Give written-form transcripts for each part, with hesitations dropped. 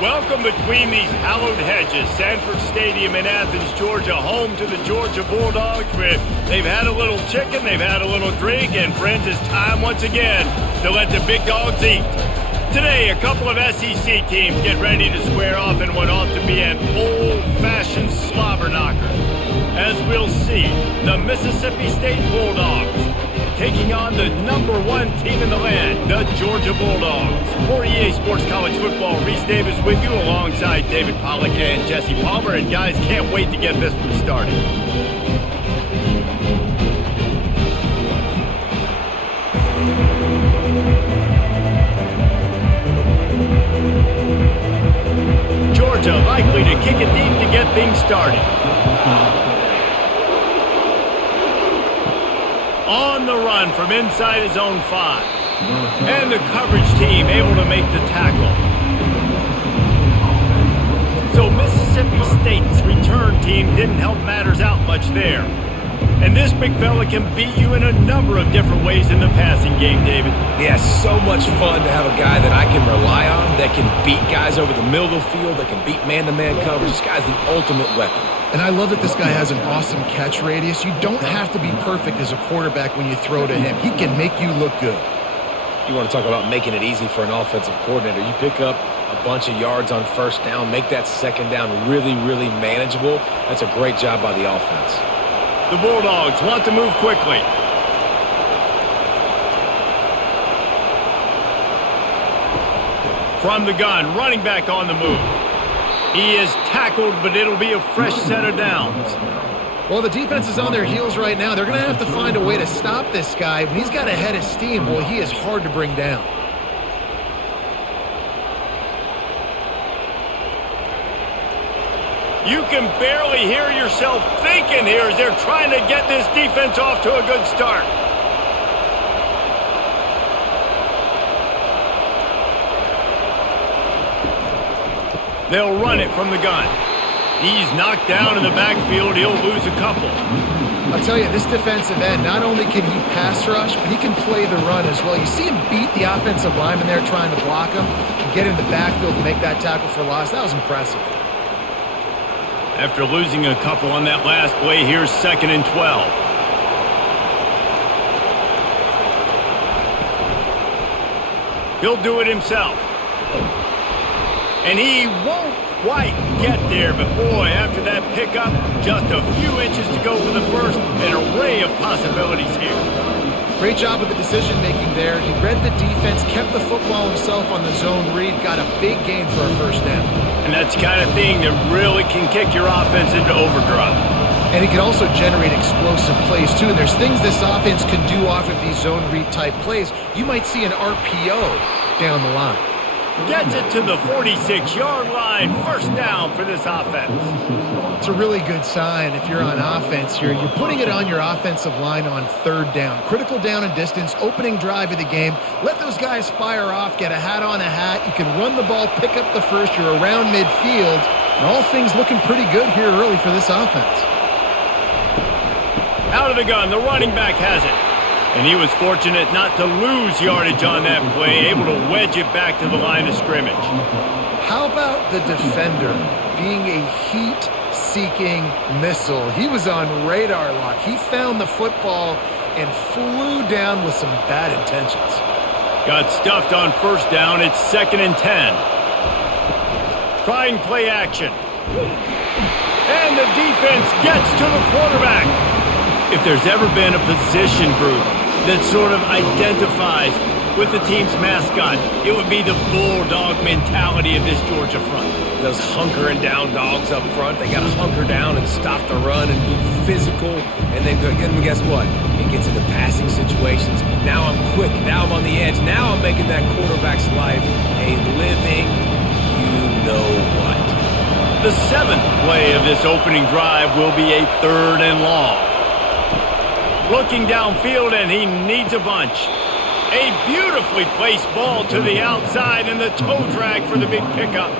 Welcome between these hallowed hedges. Sanford Stadium in Athens, Georgia, home to the Georgia Bulldogs. They've had a little chicken, they've had a little drink, and friends, it's time once again to let the big dogs eat. Today, a couple of SEC teams get ready to square off in what ought to be an old-fashioned slobber knocker. As we'll see, the Mississippi State Bulldogs taking on the #1 team in the land, the Georgia Bulldogs. For EA Sports College Football, Reese Davis with you alongside David Pollack and Jesse Palmer. And guys, can't wait to get this one started. Georgia likely to kick it deep to get things started. On the run from inside his own 5. And the coverage team able to make the tackle. So Mississippi State's return team didn't help matters out much there. And this big fella can beat you in a number of different ways in the passing game, David. Yeah, so much fun to have a guy that I can rely on, that can beat guys over the middle of the field, that can beat man-to-man coverage. This guy's the ultimate weapon. And I love that this guy has an awesome catch radius. You don't have to be perfect as a quarterback when you throw to him. He can make you look good. You want to talk about making it easy for an offensive coordinator. You pick up a bunch of yards on first down, make that second down really, really manageable. That's a great job by the offense. The Bulldogs want to move quickly. From the gun, running back on the move. He is tackled, but it'll be a fresh set of downs. Well, the defense is on their heels right now. They're going to have to find a way to stop this guy. When he's got a head of steam, boy, he is hard to bring down. You can barely hear yourself thinking here as they're trying to get this defense off to a good start. They'll run it from the gun. He's knocked down in the backfield. He'll lose a couple. I'll tell you, this defensive end, not only can he pass rush, but he can play the run as well. You see him beat the offensive lineman there trying to block him and get in the backfield to make that tackle for loss. That was impressive. After losing a couple on that last play, here's 2nd and 12. He'll do it himself. And he won't quite get there, but boy, after that pickup, just a few inches to go for the first. An array of possibilities here. Great job with the decision-making there. He read the defense, kept the football himself on the zone read, got a big gain for a first down. And that's the kind of thing that really can kick your offense into overdrive. And he can also generate explosive plays, too. And there's things this offense can do off of these zone read-type plays. You might see an RPO down the line. Gets it to the 46-yard line. First down for this offense. It's a really good sign if you're on offense here. You're putting it on your offensive line on 3rd down. Critical down and distance, opening drive of the game. Let those guys fire off, get a hat on a hat. You can run the ball, pick up the first. You're around midfield. And all things looking pretty good here early for this offense. Out of the gun, the running back has it. And he was fortunate not to lose yardage on that play, able to wedge it back to the line of scrimmage. How about the defender being a heat-seeking missile? He was on radar lock. He found the football and flew down with some bad intentions. Got stuffed on first down. It's 2nd and 10. Trying play action. And the defense gets to the quarterback. If there's ever been a position group that sort of identifies with the team's mascot, it would be the Bulldog mentality of this Georgia front. Those hunkering down dogs up front, they got to hunker down and stop the run and be physical. And then guess what? It gets into passing situations. Now I'm quick. Now I'm on the edge. Now I'm making that quarterback's life a living you-know-what. The 7th play of this opening drive will be a 3rd and long. Looking downfield, and he needs a bunch. A beautifully placed ball to the outside, and the toe drag for the big pickup.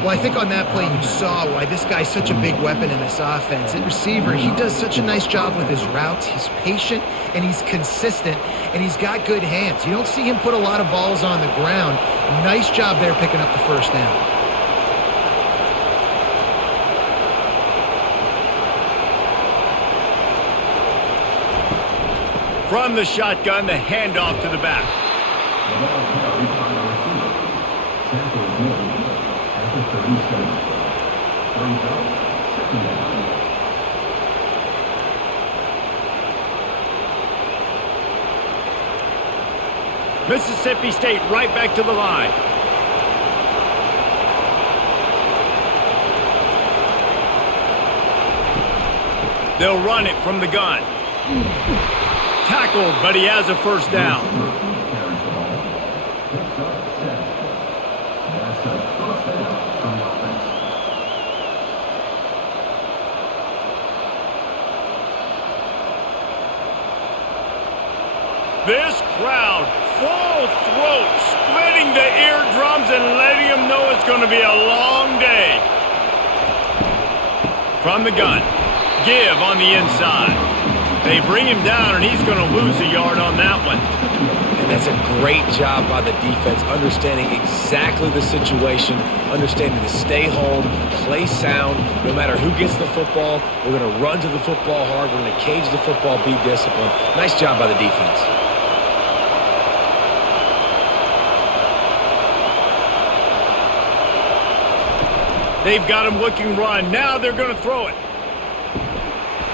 Well, I think on that play you saw why this guy's such a big weapon in this offense. At receiver, he does such a nice job with his routes. He's patient, and he's consistent, and he's got good hands. You don't see him put a lot of balls on the ground. Nice job there picking up the first down. From the shotgun, the handoff to the back. Mississippi State right back to the line. They'll run it from the gun. Tackled, but he has a first down. This crowd, full throat, splitting the eardrums and letting them know it's going to be a long day. From the gun, give on the inside. They bring him down, and he's going to lose a yard on that one. And that's a great job by the defense, understanding exactly the situation, understanding to stay home, play sound. No matter who gets the football, we're going to run to the football hard. We're going to cage the football, be disciplined. Nice job by the defense. They've got him looking run. Now they're going to throw it.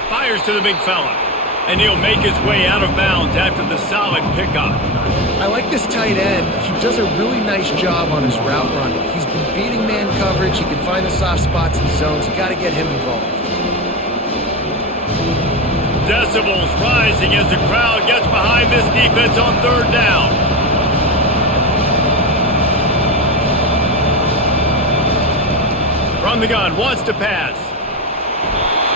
Fires to the big fella. And he'll make his way out of bounds after the solid pickup. I like this tight end. He does a really nice job on his route running. He's been beating man coverage. He can find the soft spots and zones. You got to get him involved. Decibels rising as the crowd gets behind this defense on third down. From the gun, wants to pass.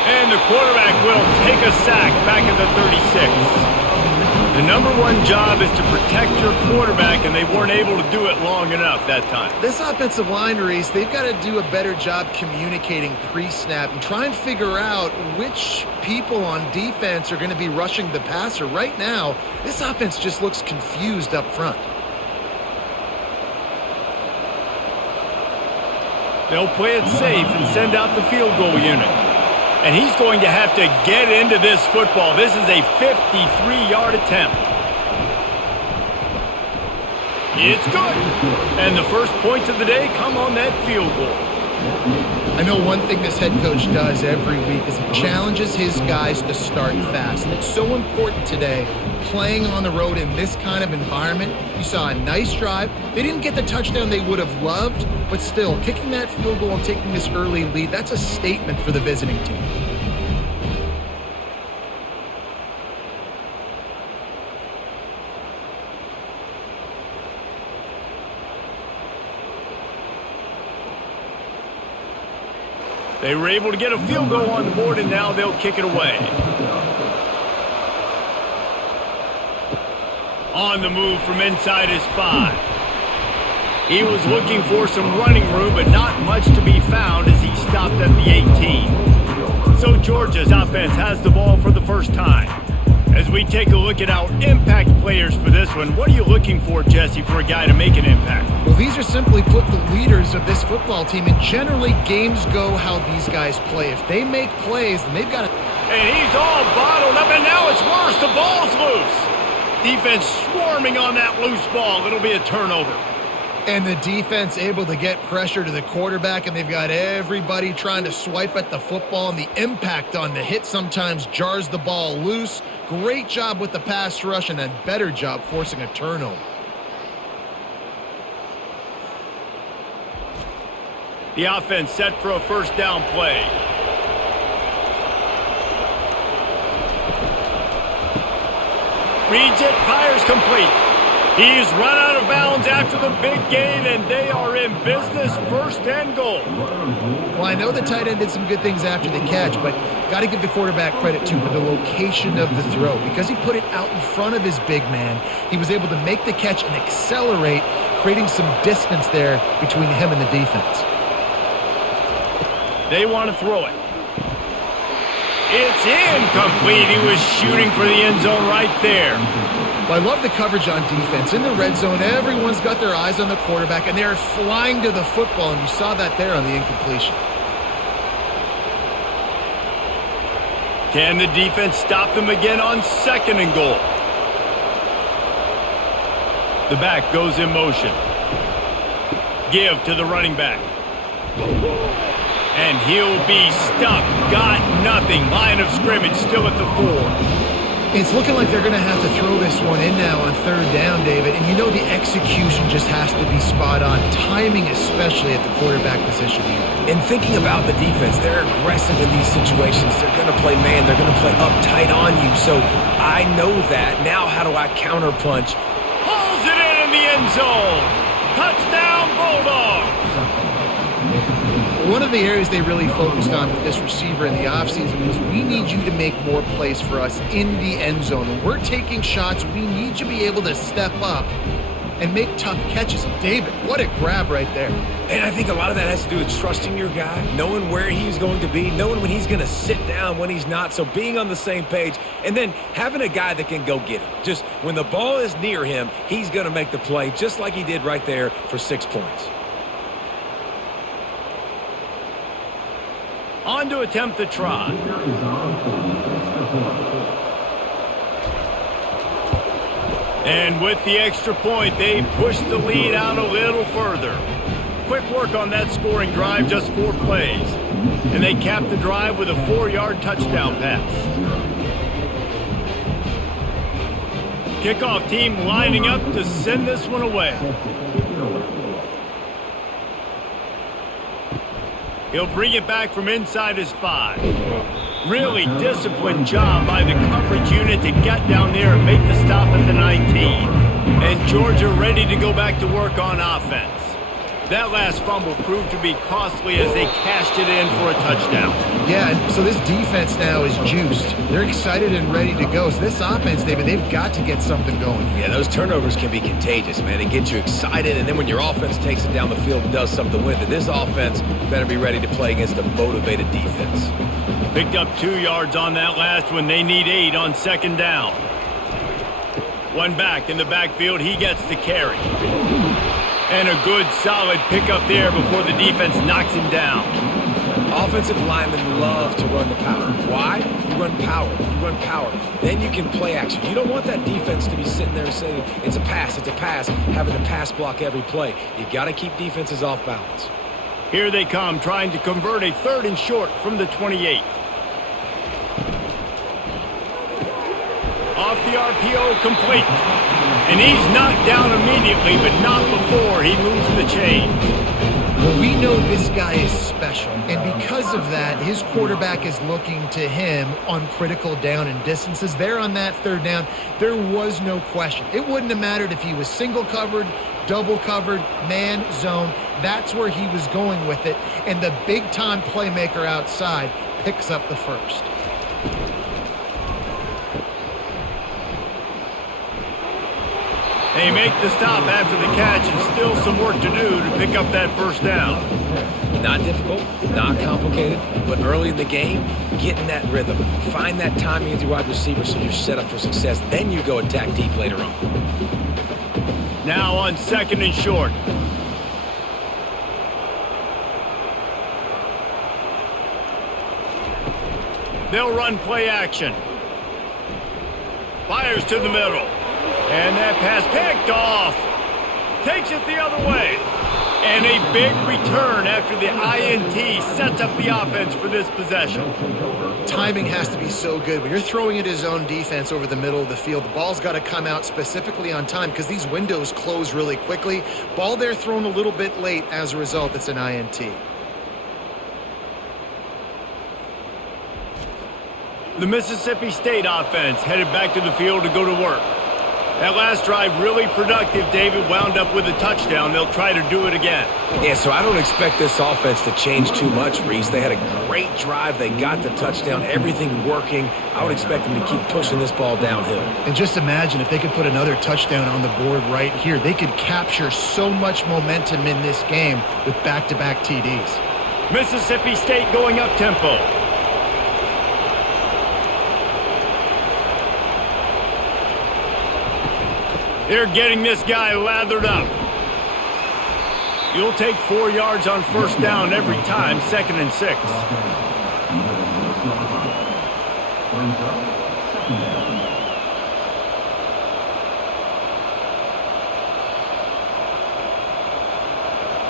And the quarterback will take a sack back at the 36. The number one job is to protect your quarterback, and they weren't able to do it long enough that time. This offensive line, Reese, they've got to do a better job communicating pre-snap and try and figure out which people on defense are going to be rushing the passer. Right now, this offense just looks confused up front. They'll play it safe and send out the field goal unit. And he's going to have to get into this football. This is a 53-yard attempt. It's good. And the first points of the day come on that field goal. I know one thing this head coach does every week is he challenges his guys to start fast. And it's so important today, playing on the road in this kind of environment. You saw a nice drive. They didn't get the touchdown they would have loved, but still, kicking that field goal and taking this early lead, that's a statement for the visiting team. They were able to get a field goal on the board, and now they'll kick it away. On the move from inside his 5. He was looking for some running room, but not much to be found as he stopped at the 18. So Georgia's offense has the ball for the first time. As we take a look at our impact players for this one, what are you looking for, Jesse, for a guy to make an impact? Well, these are simply put the leaders of this football team, and generally games go how these guys play. If they make plays, then they've got to... And he's all bottled up, and now it's worse. The ball's loose. Defense swarming on that loose ball. It'll be a turnover. And the defense able to get pressure to the quarterback, and they've got everybody trying to swipe at the football, and the impact on the hit sometimes jars the ball loose. Great job with the pass rush, and a better job forcing a turnover. The offense set for a first down play. Reads it, fires complete. He's run out of bounds after the big gain, and they are in business, first and goal. Well, I know the tight end did some good things after the catch, but got to give the quarterback credit, too, for the location of the throw. Because he put it out in front of his big man, he was able to make the catch and accelerate, creating some distance there between him and the defense. They want to throw it. It's incomplete. He was shooting for the end zone right there. Well, I love the coverage on defense. In the red zone, everyone's got their eyes on the quarterback, and they're flying to the football, and you saw that there on the incompletion. Can the defense stop them again on second and goal? The back goes in motion. Give to the running back. And he'll be stuffed. Got nothing. Line of scrimmage still at the 4. It's looking like they're going to have to throw this one in now on third down, David. And you know the execution just has to be spot on. Timing especially at the quarterback position here. And thinking about the defense, they're aggressive in these situations. They're going to play man. They're going to play uptight on you. So I know that. Now how do I counterpunch? Hauls it in the end zone. Touchdown, Bulldogs. One of the areas they really focused on with this receiver in the offseason was we need you to make more plays for us in the end zone. When we're taking shots, we need you to be able to step up and make tough catches. David, what a grab right there. And I think a lot of that has to do with trusting your guy, knowing where he's going to be, knowing when he's going to sit down, when he's not. So being on the same page, and then having a guy that can go get it. Just when the ball is near him, he's going to make the play just like he did right there for 6 points. On to attempt the try. And with the extra point, they push the lead out a little further. Quick work on that scoring drive, just 4 plays. And they cap the drive with a 4-yard touchdown pass. Kickoff team lining up to send this one away. He'll bring it back from inside his 5. Really disciplined job by the coverage unit to get down there and make the stop at the 19. And Georgia ready to go back to work on offense. That last fumble proved to be costly as they cashed it in for a touchdown. Yeah, so this defense now is juiced. They're excited and ready to go. So this offense, David, they've got to get something going. Yeah, those turnovers can be contagious, man. It gets you excited, and then when your offense takes it down the field and does something with it, this offense better be ready to play against a motivated defense. Picked up 2 yards on that last one. They need 8 on second down. One back in the backfield. He gets the carry. And a good, solid pickup there before the defense knocks him down. Offensive linemen love to run the power. Why? You run power. You run power. Then you can play action. You don't want that defense to be sitting there saying, it's a pass, having to pass block every play. You got to keep defenses off balance. Here they come, trying to convert a 3rd and short from the 28. Off the RPO, complete. And he's knocked down immediately, but not before he moves the chains. Well, we know this guy is special, and because of that, his quarterback is looking to him on critical down and distances. There on that 3rd down, there was no question. It wouldn't have mattered if he was single covered, double covered, man, zone. That's where he was going with it, and the big-time playmaker outside picks up the first. They make the stop after the catch, and still some work to do to pick up that first down. Not difficult, not complicated, but early in the game, get in that rhythm. Find that timing with your wide receiver so you're set up for success. Then you go attack deep later on. Now on 2nd and short. They'll run play action. Fires to the middle. And that pass picked off. Takes it the other way. And a big return after the INT sets up the offense for this possession. Timing has to be so good. When you're throwing at his own defense over the middle of the field, the ball's got to come out specifically on time because these windows close really quickly. Ball there thrown a little bit late. As a result, it's an INT. The Mississippi State offense headed back to the field to go to work. That last drive really productive. David wound up with a touchdown. They'll try to do it again. Yeah, so I don't expect this offense to change too much, Reese. They had a great drive. They got the touchdown. Everything working. I would expect them to keep pushing this ball downhill. And just imagine if they could put another touchdown on the board right here. They could capture so much momentum in this game with back-to-back TDs. Mississippi State going up tempo. They're getting this guy lathered up. You'll take 4 yards on first down every time, 2nd and 6.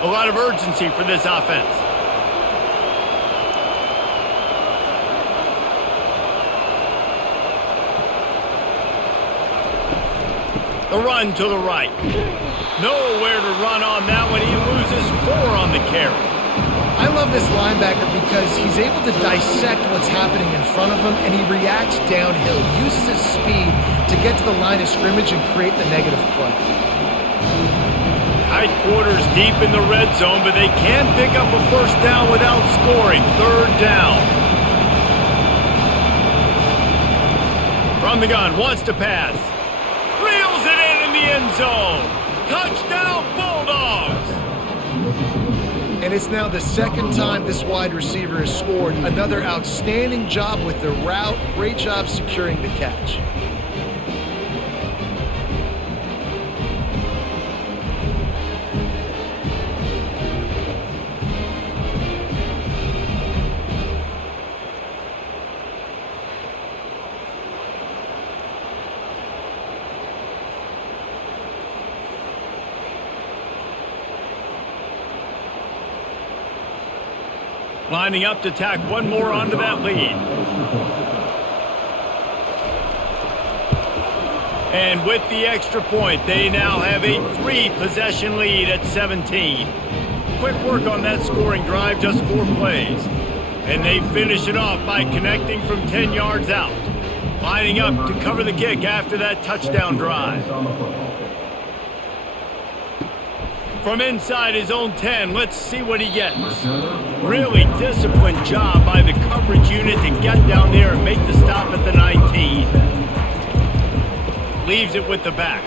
A lot of urgency for this offense. The run to the right. Nowhere to run on that one. He loses 4 on the carry. I love this linebacker because he's able to dissect what's happening in front of him, and he reacts downhill, uses his speed to get to the line of scrimmage and create the negative play. Tight quarters deep in the red zone, but they can pick up a first down without scoring. 3rd down. From the gun, wants to pass. Reels it in the end zone. Touchdown, Bulldogs! And it's now the 2nd time this wide receiver has scored. Another outstanding job with the route. Great job securing the catch. Lining up to tack one more onto that lead. And with the extra point, they now have a 3-possession lead at 17. Quick work on that scoring drive, just 4 plays. And they finish it off by connecting from 10 yards out. Lining up to cover the kick after that touchdown drive. From inside his own 10, let's see what he gets. Really disciplined job by the coverage unit to get down there and make the stop at the 19. Leaves it with the back.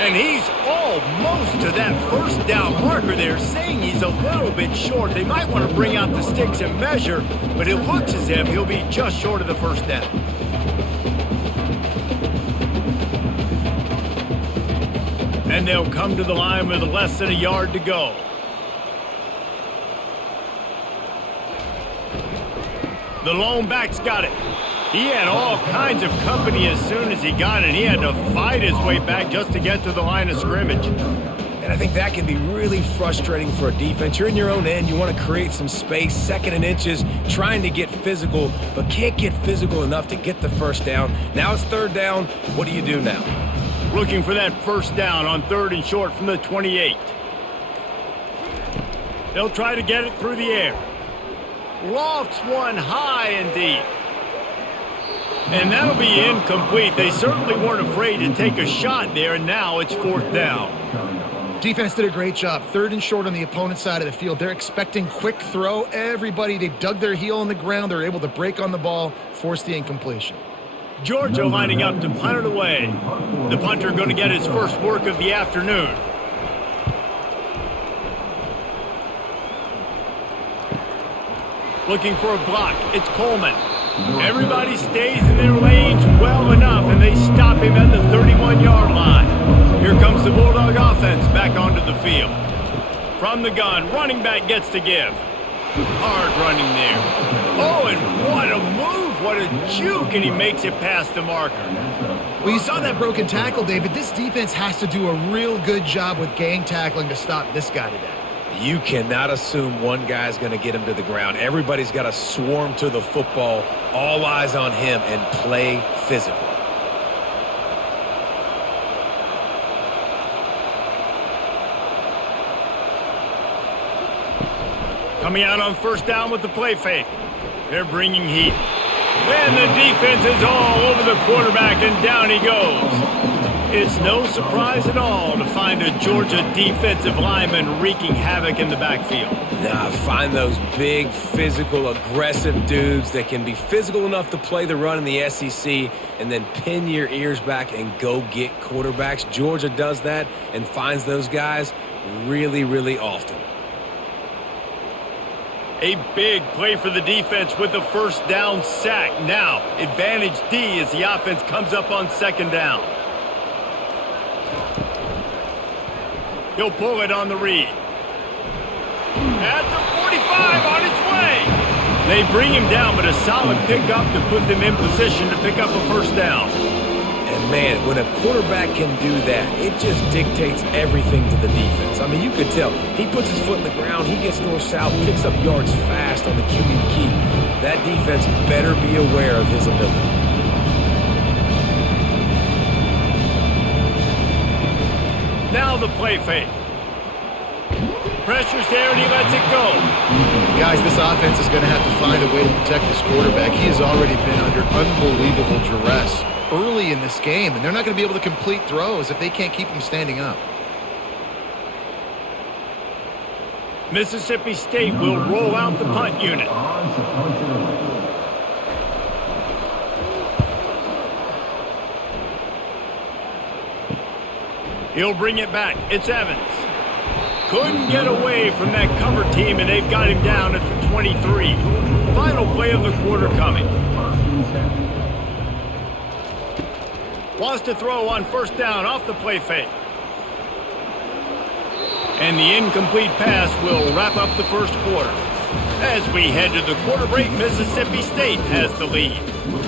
And he's almost to that first down marker there, saying he's a little bit short. They might want to bring out the sticks and measure, but it looks as if he'll be just short of the first down. And they'll come to the line with less than a yard to go. The lone back's got it. He had all kinds of company as soon as he got it. He had to fight his way back just to get to the line of scrimmage. And I think that can be really frustrating for a defense. You're in your own end. You want to create some space, 2nd and inches, trying to get physical, but can't get physical enough to get the first down. Now it's 3rd down. What do you do now? Looking for that first down on 3rd and short from the 28. They'll try to get it through the air. Lofts one high and deep. And that'll be incomplete. They certainly weren't afraid to take a shot there, and now it's 4th down. Defense did a great job. 3rd and short on the opponent's side of the field. They're expecting quick throw. Everybody, they dug their heel on the ground. They're able to break on the ball, force the incompletion. Georgia lining up to punt it away. The punter going to get his first work of the afternoon. Looking for a block. It's Coleman. Everybody stays in their lanes well enough, and they stop him at the 31-yard line. Here comes the Bulldog offense back onto the field. From the gun, running back gets to give. Hard running there. Oh, and what a move. What a juke, and he makes it past the marker. Well, you saw that broken tackle, David. This defense has to do a real good job with gang tackling to stop this guy today. You cannot assume one guy's going to get him to the ground. Everybody's got to swarm to the football, all eyes on him, and play physical. Coming out on first down with the play fake. They're bringing heat. And the defense is all over the quarterback, and down he goes. It's no surprise at all to find a Georgia defensive lineman wreaking havoc in the backfield. Nah, find those big, physical, aggressive dudes that can be physical enough to play the run in the SEC and then pin your ears back and go get quarterbacks. Georgia does that and finds those guys really, really often. A big play for the defense with the first down sack. Now, advantage D as the offense comes up on 2nd down. He'll pull it on the read. At the 45 on his way. They bring him down, but a solid pickup to put them in position to pick up a first down. And Man, when a quarterback can do that, it just dictates everything to the defense. I mean, you could tell. He puts his foot in the ground, he gets north-south, picks up yards fast on the QB keep. That defense better be aware of his ability. Now the play fake. Pressure's there, and he lets it go. Guys, this offense is going to have to find a way to protect this quarterback. He has already been under unbelievable duress early in this game, and they're not going to be able to complete throws if they can't keep him standing up. Mississippi State will roll out the punt unit. He'll bring it back. It's Evans. Couldn't get away from that cover team, and they've got him down at the 23. Final play of the quarter coming. Wants to throw on first down off the play fake. And the incomplete pass will wrap up the first quarter. As we head to the quarter break, Mississippi State has the lead.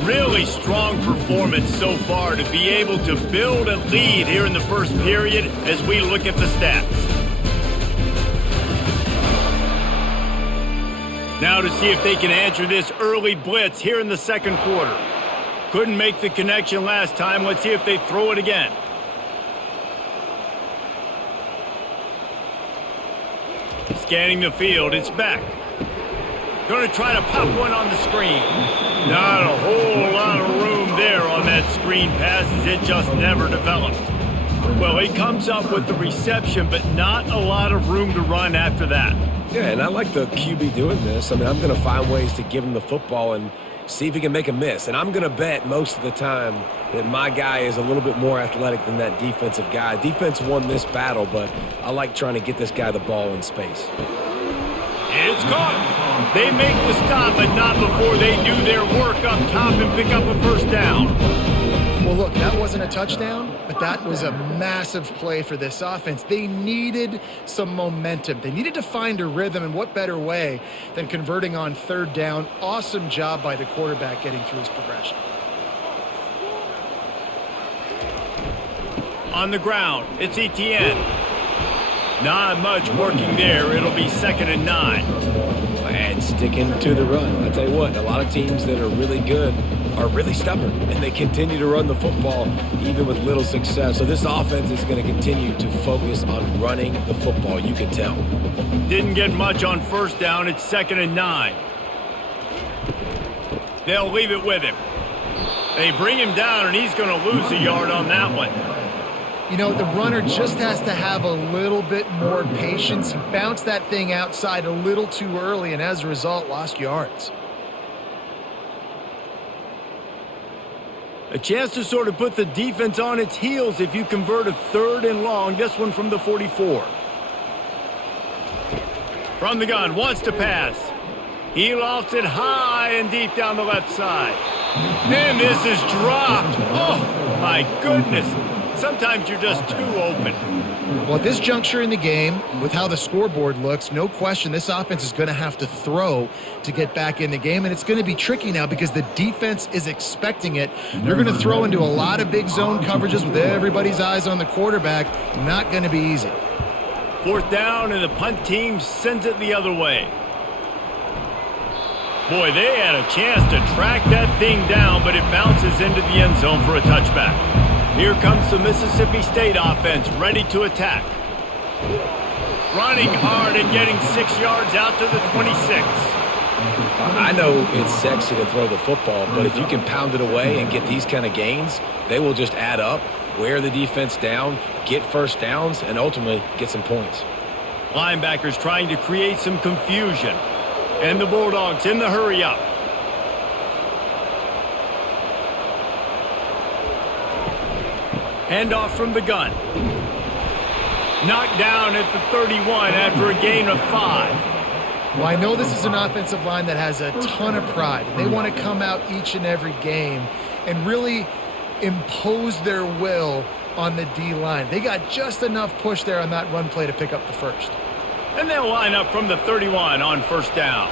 Really strong performance so far to be able to build a lead here in the first period as we look at the stats. Now to see if they can answer this early blitz here in the second quarter. Couldn't make the connection last time. Let's see if they throw it again. Scanning the field, it's back. Going to try to pop one on the screen. Not a whole lot of room there on that screen pass as it just never developed. Well, he comes up with the reception, but not a lot of room to run after that. Yeah, and I like the QB doing this. I mean, I'm going to find ways to give him the football and see if he can make a miss. And I'm going to bet most of the time that my guy is a little bit more athletic than that defensive guy. Defense won this battle, but I like trying to get this guy the ball in space. It's caught. They make the stop, but not before they do their work up top and pick up a first down. Well, look, that wasn't a touchdown, but that was a massive play for this offense. They needed some momentum. They needed to find a rhythm, and what better way than converting on third down. Awesome job by the quarterback getting through his progression. On the ground, it's Etienne. Not much working there. It'll be 2nd and 9. And sticking to the run. I'll tell you what, a lot of teams that are really good are really stubborn, and they continue to run the football even with little success. So this offense is going to continue to focus on running the football. You can tell. Didn't get much on first down. It's 2nd and 9. They'll leave it with him. They bring him down, and he's going to lose a yard on that one. You know, the runner just has to have a little bit more patience. He bounced that thing outside a little too early, and as a result, lost yards. A chance to sort of put the defense on its heels if you convert a 3rd and long. This one from the 44. From the gun, wants to pass. He lofts it high and deep down the left side. And this is dropped. Oh, my goodness. Sometimes you're just too open. Well, at this juncture in the game, with how the scoreboard looks, no question this offense is going to have to throw to get back in the game, and it's going to be tricky now because the defense is expecting it. They're going to throw into a lot of big zone coverages with everybody's eyes on the quarterback. Not going to be easy. 4th down, and the punt team sends it the other way. Boy, they had a chance to track that thing down, but it bounces into the end zone for a touchback. Here comes the Mississippi State offense, ready to attack. Running hard and getting 6 yards out to the 26. I know it's sexy to throw the football, but if you can pound it away and get these kind of gains, they will just add up, wear the defense down, get first downs, and ultimately get some points. Linebackers trying to create some confusion. And the Bulldogs in the hurry up. Handoff from the gun. Knocked down at the 31 after a gain of 5. Well, I know this is an offensive line that has a ton of pride. They want to come out each and every game and really impose their will on the D-line. They got just enough push there on that run play to pick up the first. And they'll line up from the 31 on first down.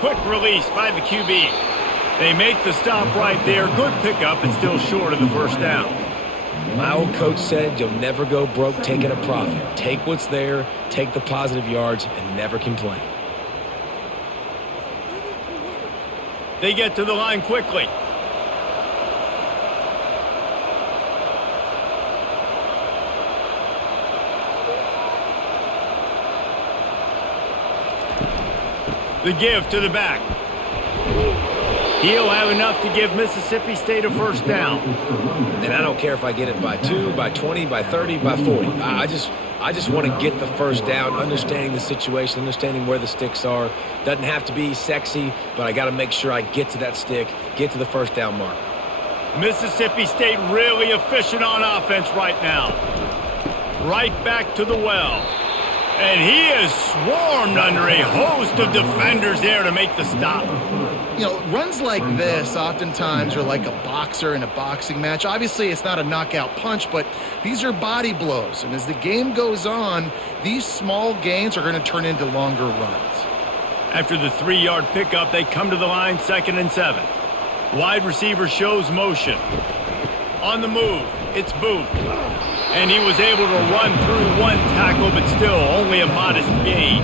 Quick release by the QB. They make the stop right there. Good pickup, and still short of the first down. My old coach said you'll never go broke taking a profit. Take what's there, take the positive yards, and never complain. They get to the line quickly. The give to the back. He'll have enough to give Mississippi State a first down. And I don't care if I get it by 2, by 20, by 30, by 40. I just want to get the first down, understanding the situation, understanding where the sticks are. Doesn't have to be sexy, but I got to make sure I get to that stick, get to the first down mark. Mississippi State really efficient on offense right now. Right back to the well. And he is swarmed under a host of defenders there to make the stop. You know, runs like this oftentimes are like a boxer in a boxing match. Obviously, it's not a knockout punch, but these are body blows. And as the game goes on, these small gains are going to turn into longer runs. After the 3-yard pickup, they come to the line 2nd and 7. Wide receiver shows motion. On the move, it's Booth. And he was able to run through one tackle, but still only a modest gain.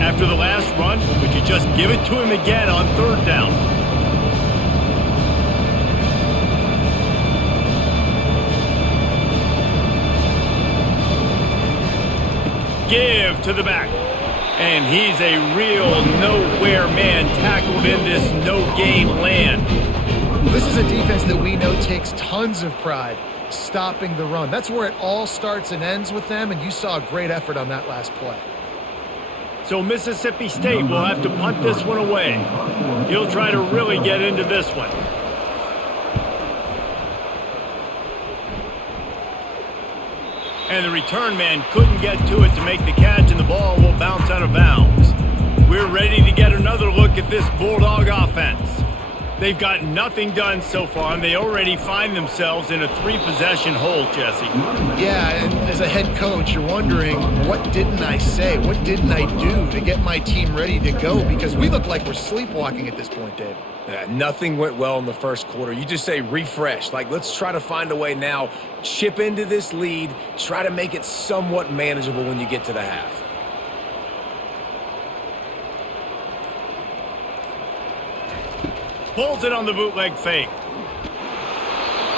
After the last run, would you just give it to him again on 3rd down? Give to the back. And he's a real nowhere man tackled in this no-gain land. This is a defense that we know takes tons of pride stopping the run. That's where it all starts and ends with them, and you saw a great effort on that last play. So Mississippi State will have to punt this one away. He'll try to really get into this one. And the return man couldn't get to it to make the catch, and the ball will bounce out of bounds. We're ready to get another look at this Bulldog offense. They've got nothing done so far, and they already find themselves in a 3-possession hole, Jesse. Yeah, and as a head coach, you're wondering, what didn't I say? What didn't I do to get my team ready to go? Because we look like we're sleepwalking at this point, Dave. Nothing went well in the first quarter. You just say refresh. Like, let's try to find a way now. Chip into this lead. Try to make it somewhat manageable when you get to the half. Pulls it on the bootleg fake.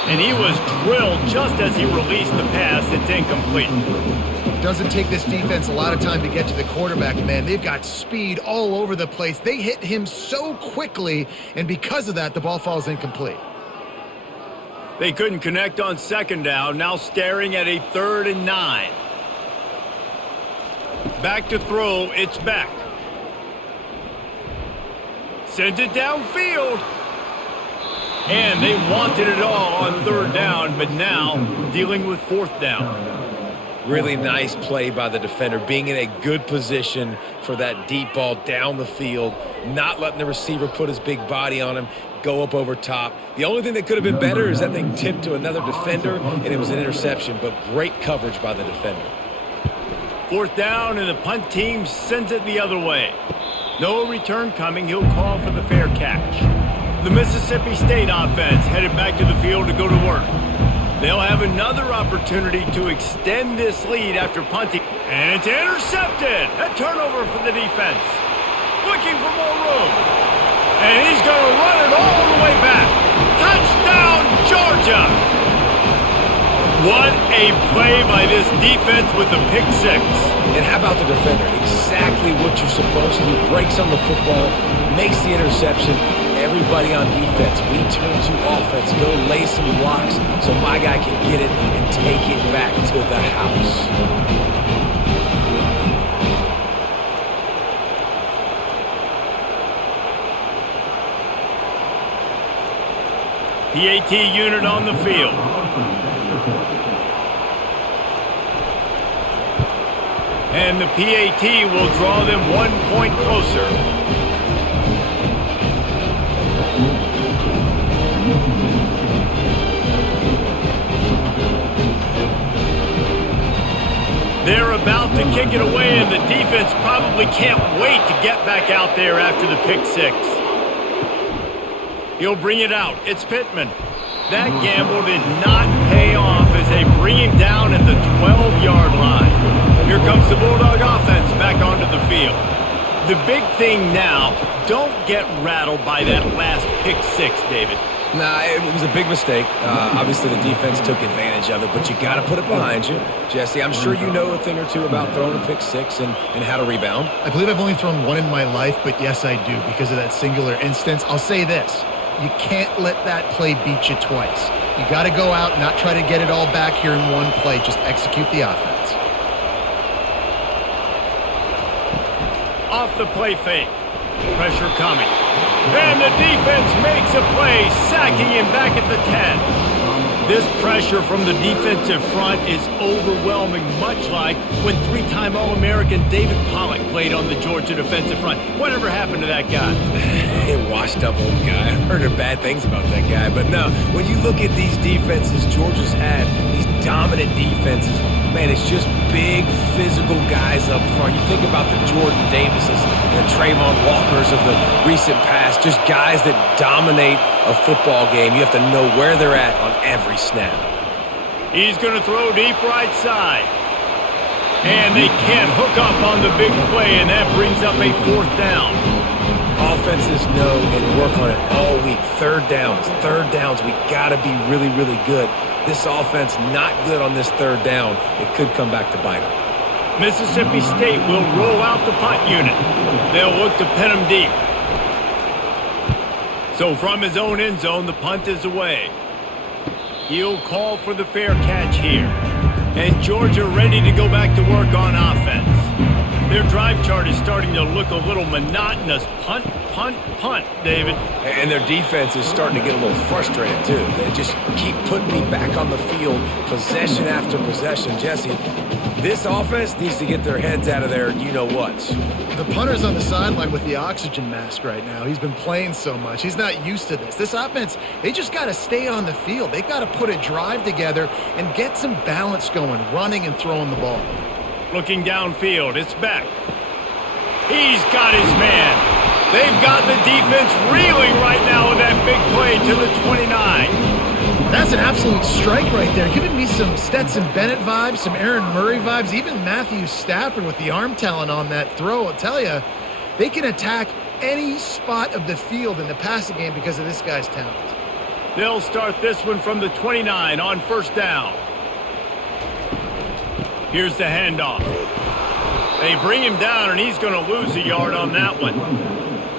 And he was drilled just as he released the pass. It's incomplete. Doesn't take this defense a lot of time to get to the quarterback, man. They've got speed all over the place. They hit him so quickly, and because of that, the ball falls incomplete. They couldn't connect on 2nd down, now staring at a 3rd and 9. Back to throw, it's Beck. Sends it downfield. And they wanted it all on 3rd down, but now dealing with 4th down. Really nice play by the defender, being in a good position for that deep ball down the field, not letting the receiver put his big body on him, go up over top. The only thing that could have been better is that thing tipped to another defender, and it was an interception, but great coverage by the defender. 4th down, and the punt team sends it the other way. No return coming. He'll call for the fair catch. The Mississippi State offense headed back to the field to go to work. They'll have another opportunity to extend this lead after punting. And it's intercepted. A turnover for the defense. Looking for more room. And he's going to run it all the way back. Touchdown, Georgia! What a play by this defense with the pick 6. And how about the defender? Exactly what you're supposed to do. Breaks on the football, makes the interception. Everybody on defense, we turn to offense. Go lay some blocks so my guy can get it and take it back to the house. PAT unit on the field. And the PAT will draw them 1 point closer. They're about to kick it away, and the defense probably can't wait to get back out there after the pick six. He'll bring it out. It's Pittman. That gamble did not pay off as they bring him down at the 12-yard line. Here comes the Bulldog offense back onto the field. The big thing now, don't get rattled by that last pick six, David. Nah, it was a big mistake. Obviously, the defense took advantage of it, but you got to put it behind you. Jesse, I'm sure you know a thing or two about throwing a pick six and how to rebound. I believe I've only thrown one in my life, but yes, I do because of that singular instance. I'll say this. You can't let that play beat you twice. You got to go out and not try to get it all back here in one play. Just execute the offense. Off the play fake. Pressure coming. And the defense makes a play, sacking him back at the 10. This pressure from the defensive front is overwhelming, much like when three-time All-American David Pollock played on the Georgia defensive front. Whatever happened to that guy? A washed-up old guy. I've heard bad things about that guy. But no, when you look at these defenses Georgia's had, these dominant defenses, man, it's just big, physical guys up front. You think about the Jordan Davises, the Trayvon Walkers of the recent past, just guys that dominate a football game. You have to know where they're at on every snap. He's going to throw deep right side. And they can't hook up on the big play, and that brings up a fourth down. Offenses know and work on it all week. Third downs. We got to be really, really good. This offense not good on this third down. It could come back to bite them. Mississippi State will roll out the punt unit. They'll look to pin him deep. So from his own end zone, the punt is away. He'll call for the fair catch here. And Georgia ready to go back to work on offense. Their drive chart is starting to look a little monotonous. Punt, punt, punt, David. And their defense is starting to get a little frustrated, too. They just keep putting me back on the field, possession after possession. Jesse, this offense needs to get their heads out of there, you-know-what. The punter's on the sideline with the oxygen mask right now. He's been playing so much. He's not used to this. This offense, they just got to stay on the field. They've got to put a drive together and get some balance going, running and throwing the ball. Looking downfield, it's Beck. He's got his man. They've got the defense reeling right now with that big play to the 29. That's an absolute strike right there. Giving me some Stetson Bennett vibes, some Aaron Murray vibes, even Matthew Stafford with the arm talent on that throw. I'll tell you, they can attack any spot of the field in the passing game because of this guy's talent. They'll start this one from the 29 on first down. Here's the handoff. They bring him down, and he's going to lose a yard on that one.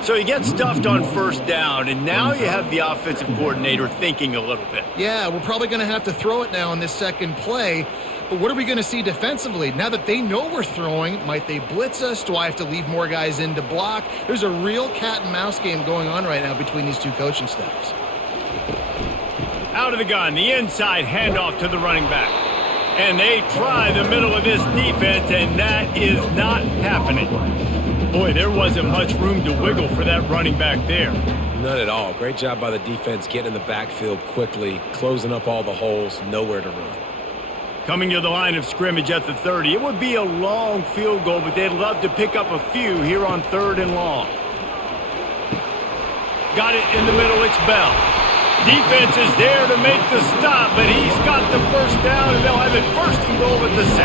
So he gets stuffed on first down, and now you have the offensive coordinator thinking a little bit. Yeah, we're probably going to have to throw it now on this second play. But what are we going to see defensively? Now that they know we're throwing, might they blitz us? Do I have to leave more guys in to block? There's a real cat and mouse game going on right now between these two coaching staffs. Out of the gun, the inside handoff to the running back. And they try the middle of this defense, and that is not happening. Boy, there wasn't much room to wiggle for that running back there. None at all. Great job by the defense getting in the backfield quickly, closing up all the holes, nowhere to run. Coming to the line of scrimmage at the 30. It would be a long field goal, but they'd love to pick up a few here on 3rd and long. Got it in the middle, it's Bell. Defense is there to make the stop, but he's got the first down, and they'll have it 1st and goal at the 6.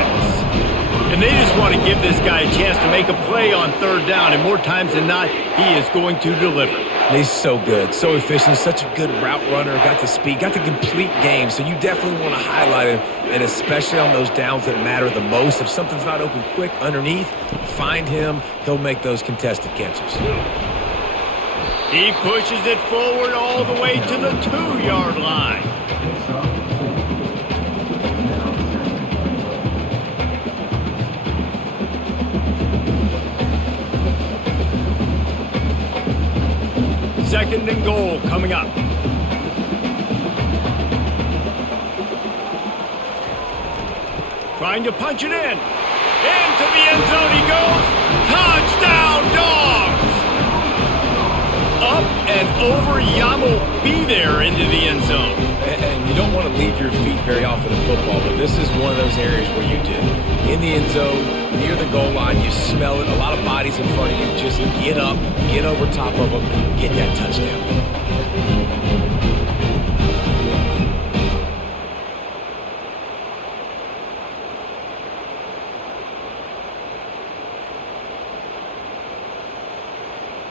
And they just want to give this guy a chance to make a play on 3rd down, and more times than not, he is going to deliver. He's so good, so efficient, such a good route runner, got the speed, got the complete game, so you definitely want to highlight him, and especially on those downs that matter the most. If something's not open quick underneath, find him, he'll make those contested catches. He pushes it forward all the way to the 2-yard line. Second and goal coming up. Trying to punch it in. Into the end zone he goes. Touchdown, Dogs! Up and over, Yamo be there into the end zone. And you don't want to leave your feet very often in football, but this is one of those areas where you do. In the end zone, near the goal line, you smell it. A lot of bodies in front of you. Just get up, get over top of them, get that touchdown.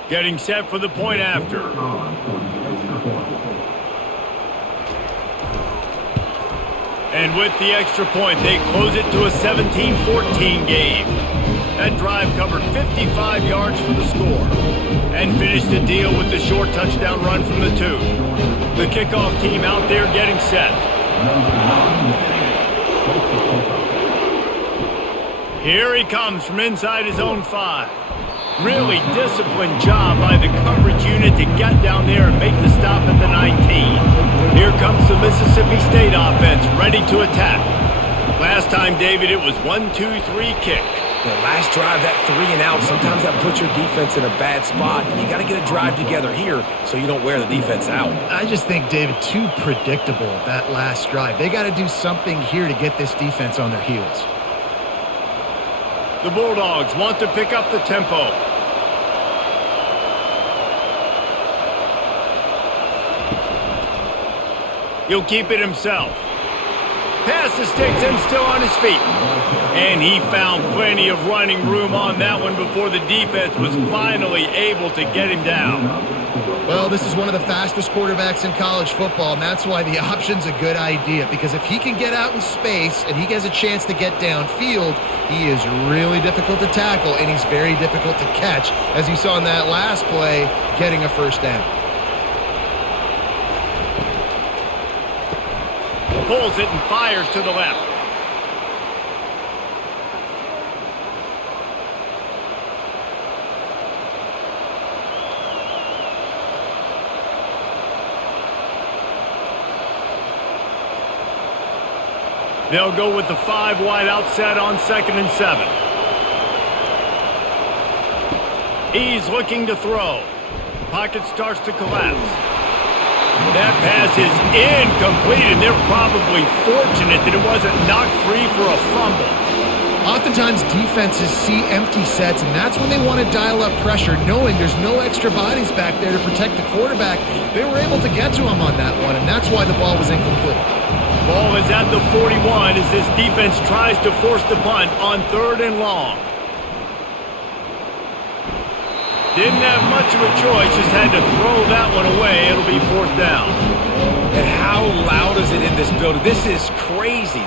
Getting set for the point after. And with the extra point, they close it to a 17-14 game. That drive covered 55 yards for the score and finished the deal with the short touchdown run from the 2. The kickoff team out there getting set. Here he comes from inside his own 5. Really disciplined job by the coverage unit to get down there and make the stop at the 19. Here comes the Mississippi State offense ready to attack. Last time, David, it was 1-2-3 kick. The last drive, that 3 and out, sometimes that puts your defense in a bad spot. And you got to get a drive together here so you don't wear the defense out. I just think, David, too predictable, that last drive. They got to do something here to get this defense on their heels. The Bulldogs want to pick up the tempo. He'll keep it himself. Pass the sticks and still on his feet. And he found plenty of running room on that one before the defense was finally able to get him down. Well, this is one of the fastest quarterbacks in college football, and that's why the option's a good idea, because if he can get out in space and he has a chance to get downfield, he is really difficult to tackle, and he's very difficult to catch, as you saw in that last play, getting a first down. Pulls it and fires to the left. They'll go with the 5 wide out set on 2nd and 7. He's looking to throw. Pocket starts to collapse. That pass is incomplete, and they're probably fortunate that it wasn't knocked free for a fumble. Oftentimes, defenses see empty sets, and that's when they want to dial up pressure, knowing there's no extra bodies back there to protect the quarterback. They were able to get to him on that one, and that's why the ball was incomplete. Ball is at the 41 as this defense tries to force the punt on 3rd and long. Didn't have much of a choice, just had to throw that one away. It'll be 4th down. And how loud is it in this building? This is crazy.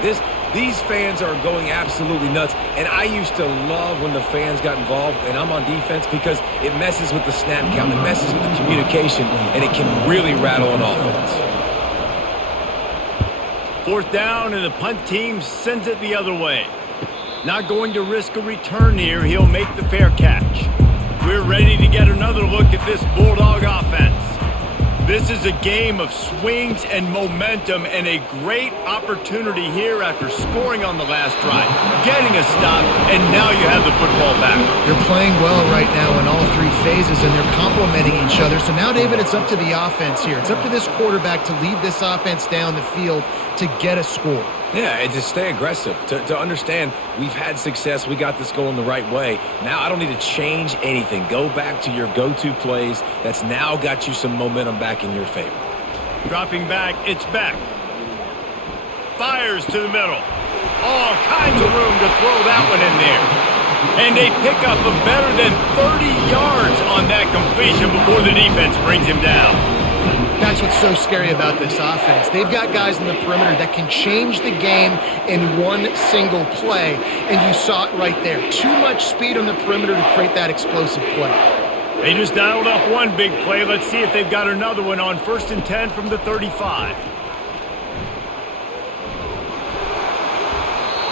These fans are going absolutely nuts. And I used to love when the fans got involved, and I'm on defense, because it messes with the snap count, it messes with the communication, and it can really rattle an offense. 4th down, and the punt team sends it the other way. Not going to risk a return here. He'll make the fair catch. We're ready to get another look at this Bulldog offense. This is a game of swings and momentum, and a great opportunity here after scoring on the last drive, getting a stop, and now you have the football back. They're playing well right now in all 3 phases, and they're complementing each other. So now, David, it's up to the offense here. It's up to this quarterback to lead this offense down the field to get a score. Yeah, and to stay aggressive, to understand we've had success, we got this going the right way. Now I don't need to change anything. Go back to your go-to plays. That's now got you some momentum back in your favor. Dropping back, it's Beck. Fires to the middle. All kinds of room to throw that one in there. And a pickup of better than 30 yards on that completion before the defense brings him down. That's what's so scary about this offense. They've got guys in the perimeter that can change the game in one single play, and you saw it right there. Too much speed on the perimeter to create that explosive play. They just dialed up one big play. Let's see if they've got another one on 1st and 10 from the 35.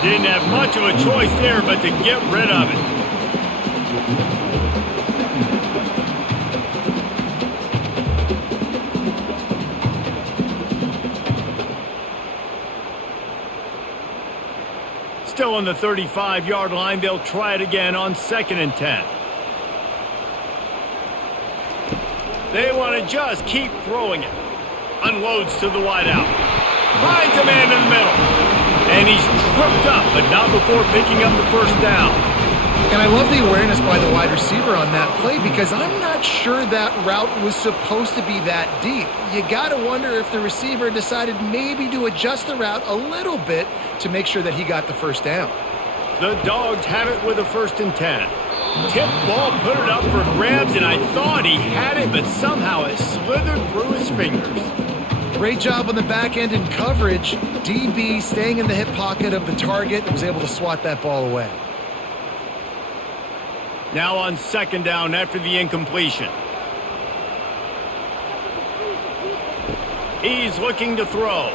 Didn't have much of a choice there but to get rid of it. Still on the 35-yard line, they'll try it again on 2nd and 10. They want to just keep throwing it. Unloads to the wideout. Finds a man in the middle. And he's tripped up, but not before picking up the first down. And I love the awareness by the wide receiver on that play because I'm not sure that route was supposed to be that deep. You got to wonder if the receiver decided maybe to adjust the route a little bit to make sure that he got the first down. The Dogs have it with a 1st and 10. Tipped ball, put it up for grabs, and I thought he had it, but somehow it slithered through his fingers. Great job on the back end in coverage. DB staying in the hip pocket of the target, was able to swat that ball away. Now on 2nd down after the incompletion. He's looking to throw.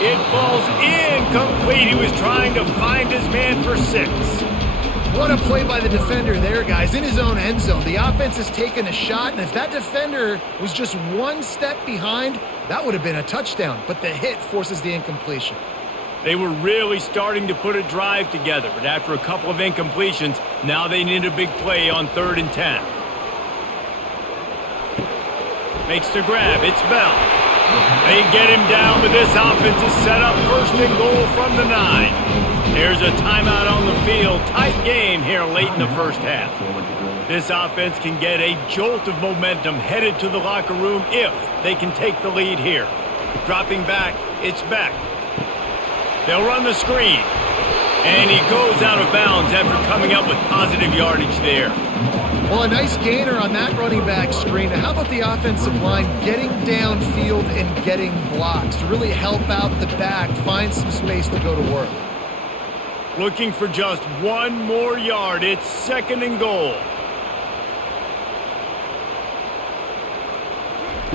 It falls incomplete. He was trying to find his man for 6. What a play by the defender there, guys. In his own end zone. The offense has taken a shot, and if that defender was just one step behind, that would have been a touchdown. But the hit forces the incompletion. They were really starting to put a drive together, but after a couple of incompletions, now they need a big play on 3rd and 10. Makes the grab. It's Bell. They get him down, but this offense is set up 1st and goal from the 9. There's a timeout on the field. Tight game here late in the first half. This offense can get a jolt of momentum headed to the locker room if they can take the lead here. Dropping back, it's Beck. They'll run the screen. And he goes out of bounds after coming up with positive yardage there. Well, a nice gainer on that running back screen. Now, how about the offensive line getting downfield and getting blocks to really help out the back, find some space to go to work? Looking for just one more yard. It's 2nd and goal.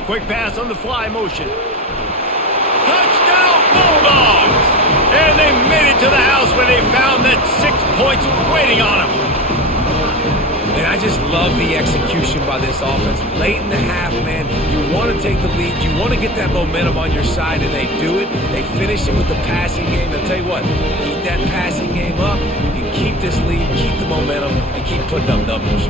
Quick pass on the fly motion. Touchdown Bulldogs! And they made it to the house where they found that 6 points waiting on them. And I just love the execution by this offense. Late in the half, man, you want to take the lead. You want to get that momentum on your side, and they do it. They finish it with the passing game. I'll tell you what, keep that passing game up. You can keep this lead, keep the momentum, and keep putting up numbers.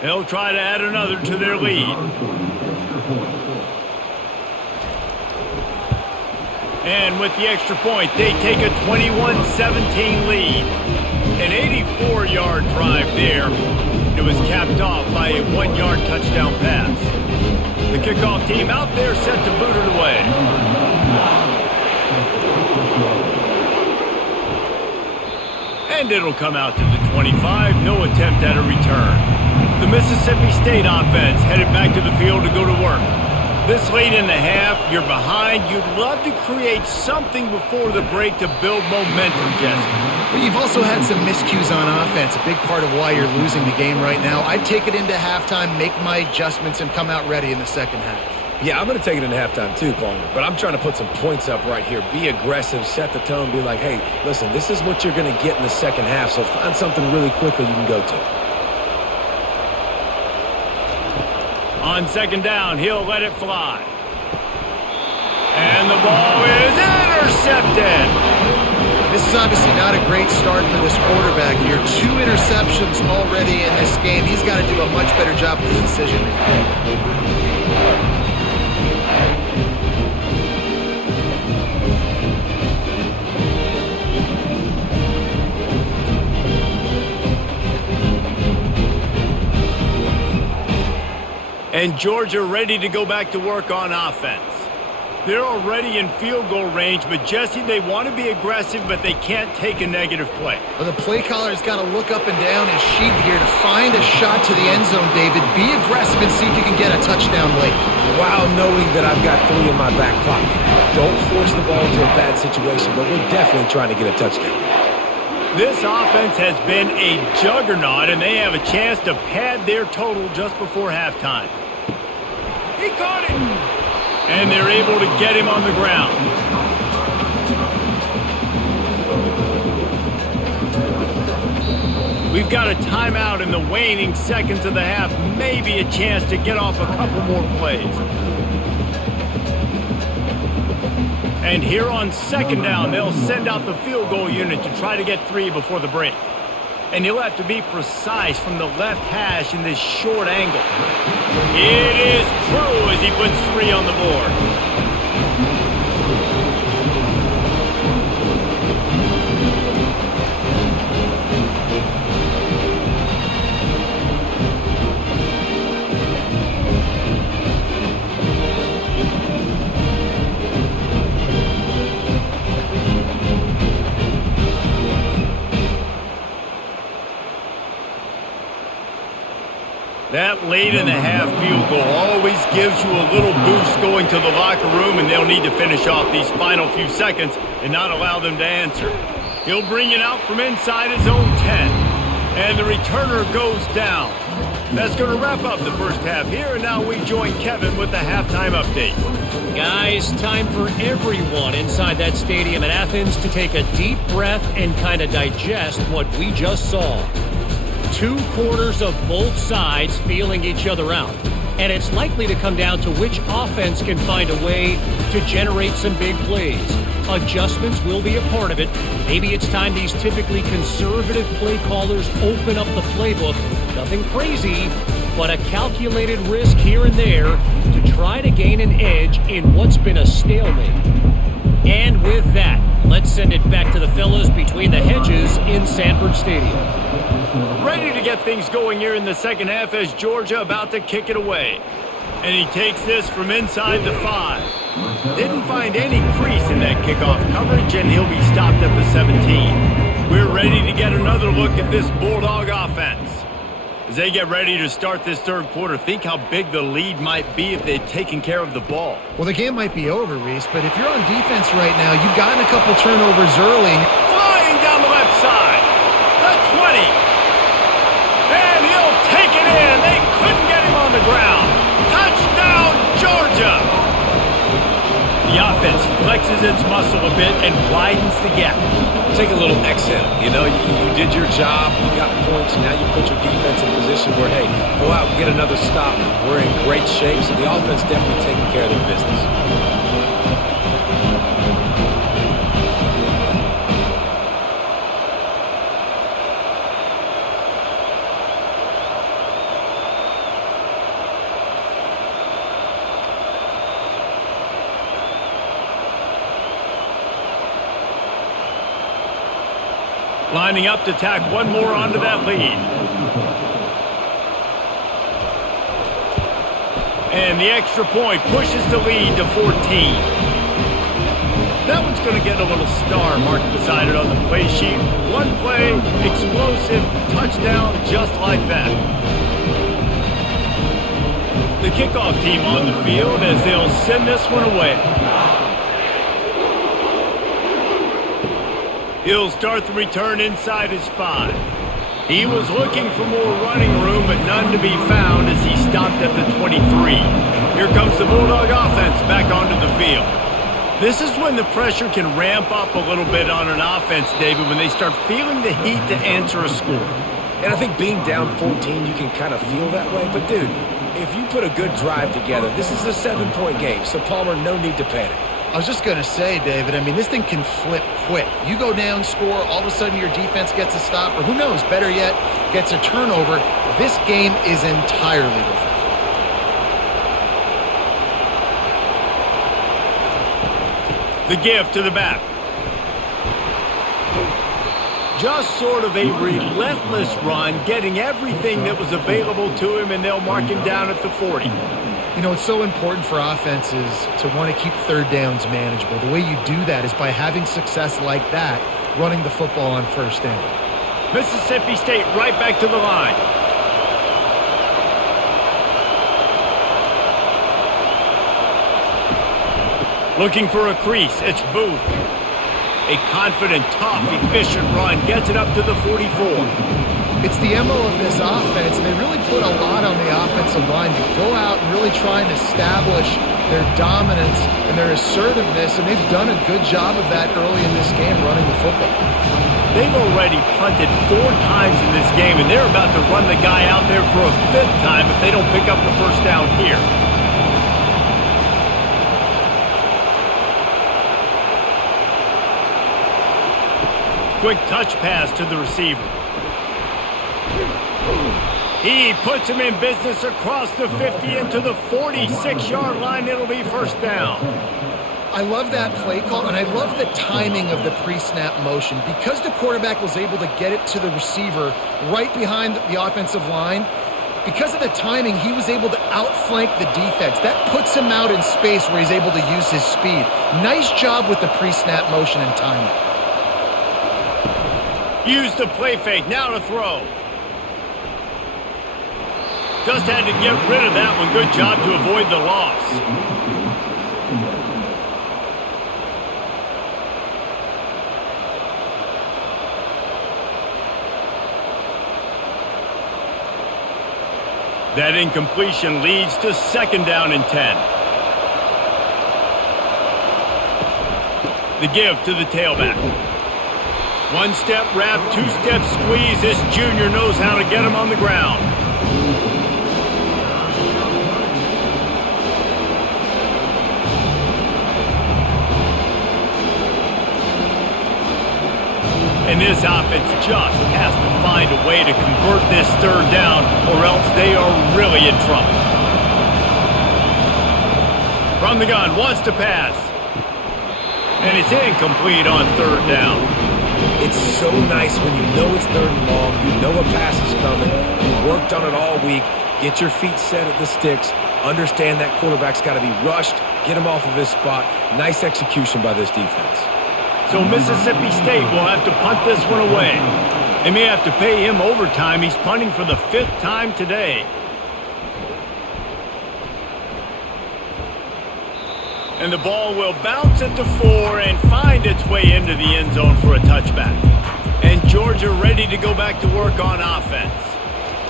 They'll try to add another to their lead. And with the extra point, they take a 21-17 lead. An 84-yard drive there. It was capped off by a 1-yard touchdown pass. The kickoff team out there set to boot it away. And it'll come out to the 25. No attempt at a return. The Mississippi State offense headed back to the field to go to work. This late in the half, you're behind. You'd love to create something before the break to build momentum, Jesse. But you've also had some miscues on offense, a big part of why you're losing the game right now. I'd take it into halftime, make my adjustments, and come out ready in the second half. Yeah, I'm going to take it into halftime too, Palmer. But I'm trying to put some points up right here. Be aggressive, set the tone, be like, hey, listen, this is what you're going to get in the second half, so find something really quickly you can go to. On 2nd down, he'll let it fly. And the ball is intercepted. This is obviously not a great start for this quarterback here. 2 interceptions already in this game. He's got to do a much better job with his decision making. And Georgia ready to go back to work on offense. They're already in field goal range, but Jesse, they want to be aggressive, but they can't take a negative play. Well, the play caller's got to look up and down his sheet here to find a shot to the end zone, David. Be aggressive and see if you can get a touchdown late. While knowing that I've got 3 in my back pocket. Don't force the ball into a bad situation, but we're definitely trying to get a touchdown. This offense has been a juggernaut, and they have a chance to pad their total just before halftime. He caught it! And they're able to get him on the ground. We've got a timeout in the waning seconds of the half. Maybe a chance to get off a couple more plays. And here on 2nd down, they'll send out the field goal unit to try to get 3 before the break. and he'll have to be precise from the left hash in this short angle. It is true as he puts 3 on the board. That late in the half field goal always gives you a little boost going to the locker room, and they'll need to finish off these final few seconds and not allow them to answer. He'll bring it out from inside his own 10, and the returner goes down. That's going to wrap up the first half here, and now we join Kevin with the halftime update. Guys, time for everyone inside that stadium in Athens to take a deep breath and kind of digest what we just saw. 2 quarters of both sides feeling each other out. And it's likely to come down to which offense can find a way to generate some big plays. Adjustments will be a part of it. Maybe it's time these typically conservative play callers open up the playbook. Nothing crazy, but a calculated risk here and there to try to gain an edge in what's been a stalemate. And with that, let's send it back to the fellas between the hedges in Sanford Stadium. Ready to get things going here in the second half as Georgia about to kick it away. And he takes this from inside the 5. Didn't find any crease in that kickoff coverage, and he'll be stopped at the 17. We're ready to get another look at this Bulldog offense. As they get ready to start this third quarter, think how big the lead might be if they'd taken care of the ball. Well, the game might be over, Reese, but if you're on defense right now, you've gotten a couple turnovers early. Flying down the left side. The 20. And he'll take it in. They couldn't get him on the ground. Touchdown, Georgia. The offense flexes its muscle a bit and widens the gap. Take a little exhale. You know, you did your job. You got points. Now you put your defense in a position where, hey, go out and get another stop. We're in great shape, so the offense definitely taking care of their business. Lining up to tack one more onto that lead. And the extra point pushes the lead to 14. That one's going to get a little star marked beside it on the play sheet. One play, explosive, touchdown, just like that. The kickoff team on the field as they'll send this one away. He'll start the return inside his 5. He was looking for more running room, but none to be found as he stopped at the 23. Here comes the Bulldog offense back onto the field. This is when the pressure can ramp up a little bit on an offense, David, when they start feeling the heat to answer a score. And I think being down 14, you can kind of feel that way. But, dude, if you put a good drive together, this is a 7-point game, so Palmer, no need to panic. I was just going to say, David, I mean, this thing can flip quick. You go down, score, all of a sudden your defense gets a stop, or who knows, better yet, gets a turnover. This game is entirely different. The give to the back. Just sort of a relentless run, getting everything that was available to him, and they'll mark him down at the 40. You know, it's so important for offenses to want to keep third downs manageable. The way you do that is by having success like that, running the football on first down. Mississippi State right back to the line. Looking for a crease, it's Booth. A confident, tough, efficient run gets it up to the 44. It's the MO of this offense, and they really put a lot on the offensive line to go out and really try and establish their dominance and their assertiveness, and they've done a good job of that early in this game running the football. They've already punted 4 times in this game, and they're about to run the guy out there for a 5th time if they don't pick up the first down here. Quick touch pass to the receiver. He puts him in business across the 50 into the 46-yard line. It'll be first down. I love that play call, and I love the timing of the pre-snap motion. Because the quarterback was able to get it to the receiver right behind the offensive line, because of the timing, he was able to outflank the defense. That puts him out in space where he's able to use his speed. Nice job with the pre-snap motion and timing. Use the play fake. Now to throw. Just had to get rid of that one. Good job to avoid the loss. That incompletion leads to second down and 10. The give to the tailback. One-step wrap, two-step squeeze. This junior knows how to get him on the ground. And this offense just has to find a way to convert this third down, or else they are really in trouble. From the gun, wants to pass. And it's incomplete on third down. It's so nice when you know it's third and long, you know a pass is coming, you worked on it all week, get your feet set at the sticks, understand that quarterback's got to be rushed, get him off of his spot. Nice execution by this defense. So Mississippi State will have to punt this one away. They may have to pay him overtime. He's punting for the 5th time today. And the ball will bounce at the 4 and find its way into the end zone for a touchback. And Georgia ready to go back to work on offense.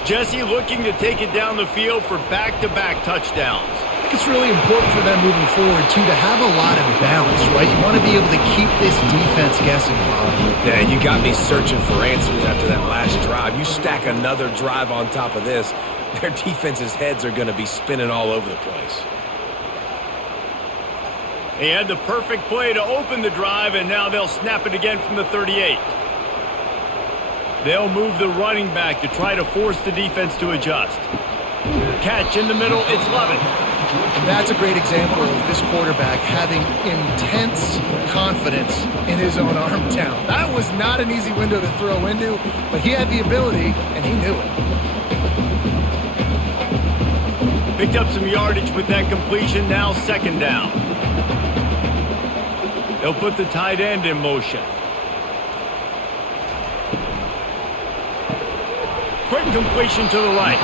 Jesse looking to take it down the field for back-to-back touchdowns. I think it's really important for them moving forward, too, to have a lot of balance, right? You want to be able to keep this defense guessing, Bob. Yeah, and you got me searching for answers after that last drive. You stack another drive on top of this, their defense's heads are going to be spinning all over the place. They had the perfect play to open the drive, and now they'll snap it again from the 38. They'll move the running back to try to force the defense to adjust. Catch in the middle, it's Lovett. That's a great example of this quarterback having intense confidence in his own arm talent. That was not an easy window to throw into, but he had the ability, and he knew it. Picked up some yardage with that completion, now second down. They'll put the tight end in motion. Quick completion to the right.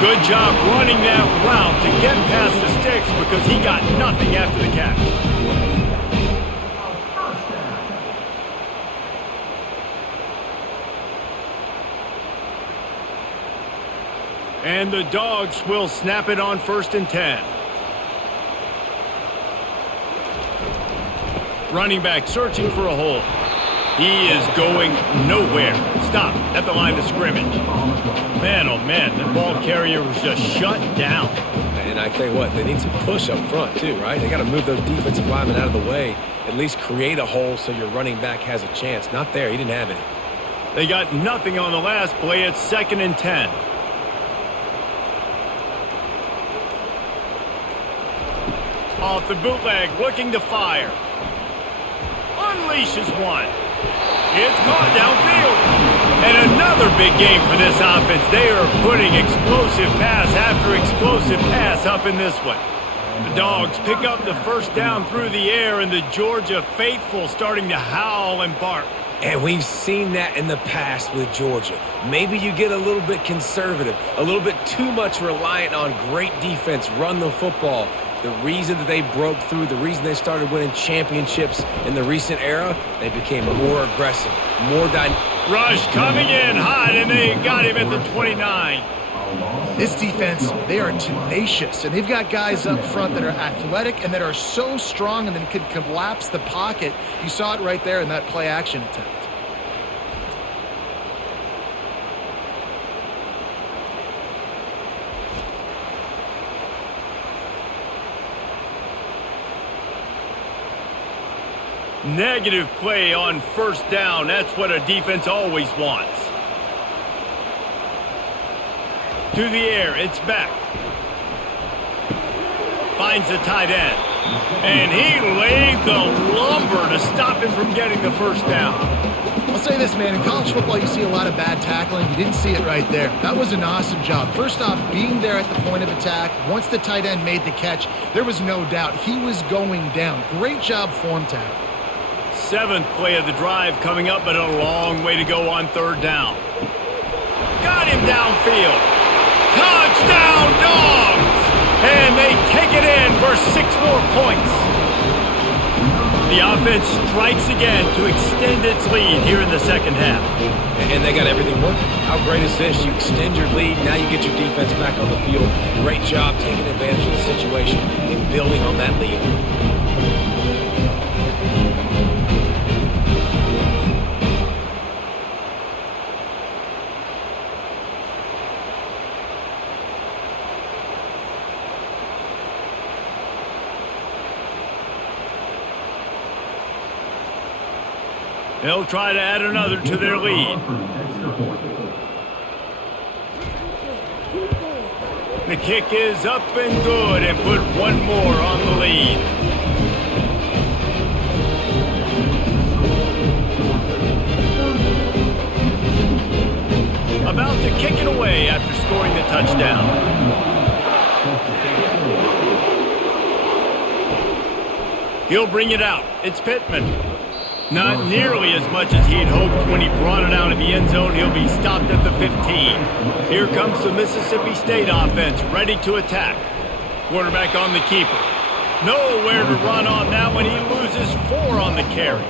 Good job running that route to get past the sticks because he got nothing after the catch. And the Dogs will snap it on 1st and 10. Running back searching for a hole. He is going nowhere. Stop at the line of scrimmage. Man, oh man, the ball carrier was just shut down. And I tell you what, they need some push up front too, right? They got to move those defensive linemen out of the way, at least create a hole so your running back has a chance. Not there, he didn't have any. They got nothing on the last play. It's 2nd and 10. Off the bootleg, looking to fire. Unleashes one. It's caught downfield. And another big game for this offense. They are putting explosive pass after explosive pass up in this one. The Dogs pick up the first down through the air, and the Georgia faithful starting to howl and bark. And we've seen that in the past with Georgia. Maybe you get a little bit conservative, a little bit too much reliant on great defense, run the football. The reason that they broke through, the reason they started winning championships in the recent era, they became more aggressive, more dynamic. Rush coming in hot, and they got him at the 29. This defense, they are tenacious, and they've got guys up front that are athletic and that are so strong and then can collapse the pocket. You saw it right there in that play-action attempt. Negative play on first down. That's what a defense always wants. To the air, it's back. Finds the tight end. And he laid the lumber to stop him from getting the first down. I'll say this, man. In college football, you see a lot of bad tackling. You didn't see it right there. That was an awesome job. First off, being there at the point of attack. Once the tight end made the catch, there was no doubt he was going down. Great job form tackle. 7th play of the drive coming up, but a long way to go on 3rd down. Got him downfield. Touchdown, Dogs! And they take it in for 6 more points. The offense strikes again to extend its lead here in the second half. And they got everything working. How great is this? You extend your lead, now you get your defense back on the field. Great job taking advantage of the situation and building on that lead. They'll try to add another to their lead. The kick is up and good and put one more on the lead. About to kick it away after scoring the touchdown. He'll bring it out. It's Pittman. Not nearly as much as he had hoped when he brought it out of the end zone. He'll be stopped at the 15. Here comes the Mississippi State offense, ready to attack. Quarterback on the keeper. Nowhere to run on that one. He loses 4 on the carry.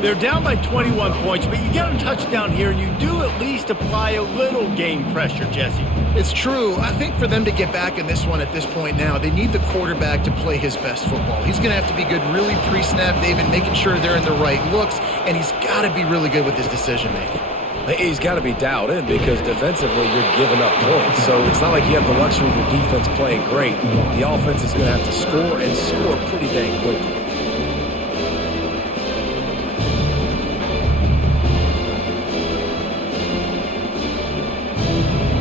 They're down by 21 points, but you get a touchdown here, and you do at least apply a little game pressure, Jesse. It's true. I think for them to get back in this one at this point now, they need the quarterback to play his best football. He's going to have to be good really pre-snap, David, making sure they're in the right looks, and he's got to be really good with his decision-making. He's got to be dialed in because defensively you're giving up points. So it's not like you have the luxury of your defense playing great. The offense is going to have to score and score pretty dang quickly.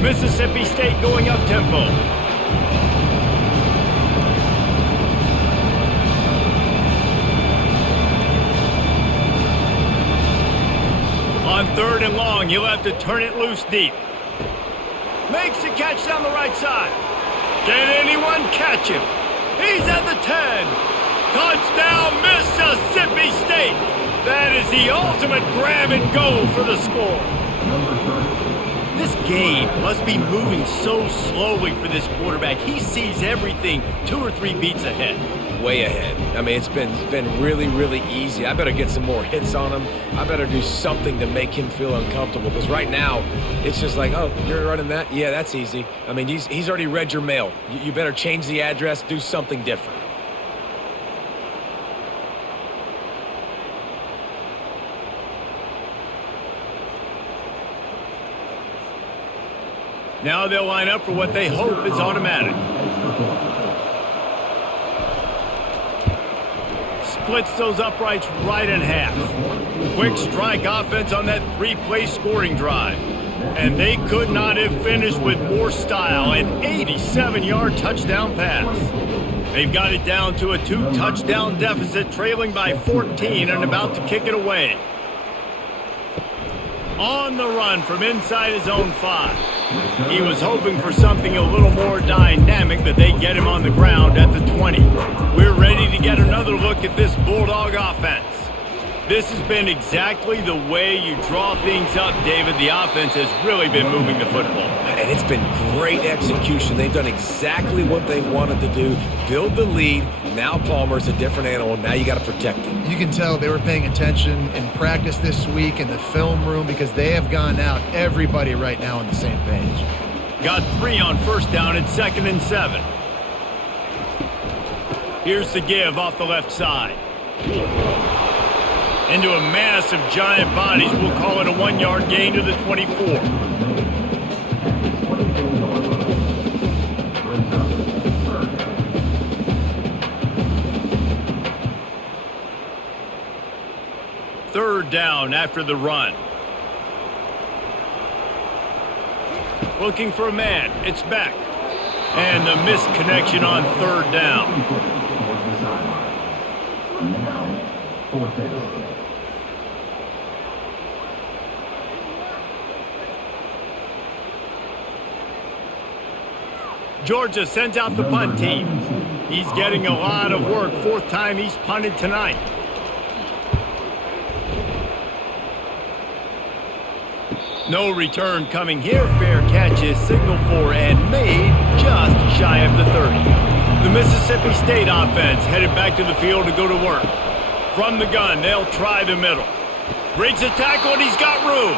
Mississippi State going up tempo. On 3rd and long, he'll have to turn it loose deep. Makes a catch down the right side. Can anyone catch him? He's at the 10. Touchdown, Mississippi State. That is the ultimate grab and go for the score. This game must be moving so slowly for this quarterback. He sees everything 2 or 3 beats ahead. Way ahead. I mean, it's been really, really easy. I better get some more hits on him. I better do something to make him feel uncomfortable. Because right now, it's just like, oh, you're running that? Yeah, that's easy. I mean, he's already read your mail. You better change the address, do something different. Now they'll line up for what they hope is automatic. Splits those uprights right in half. Quick strike offense on that 3-play scoring drive. And they could not have finished with more style. An 87-yard touchdown pass. They've got it down to a 2-touchdown deficit, trailing by 14 and about to kick it away. On the run from inside his own 5. He was hoping for something a little more dynamic, but they get him on the ground at the 20. We're ready to get another look at this Bulldog offense. This has been exactly the way you draw things up, David. The offense has really been moving the football. And it's been great execution. They've done exactly what they wanted to do. Build the lead. Now Palmer's a different animal. Now you got to protect him. You can tell they were paying attention in practice this week in the film room because they have gone out, everybody right now on the same page. Got 3 on 1st down. It's 2nd and 7. Here's the give off the left side. Into a mass of giant bodies. We'll call it a 1-yard gain to the 24. Third down after the run. looking for a man. It's Beck. And the missed connection on third down. Georgia sends out the punt team. He's getting a lot of work. Fourth time he's punted tonight. No return coming here. Fair catch is signaled for and made just shy of the 30. The Mississippi State offense headed back to the field to go to work. From the gun, they'll try the middle. Breaks a tackle and he's got room.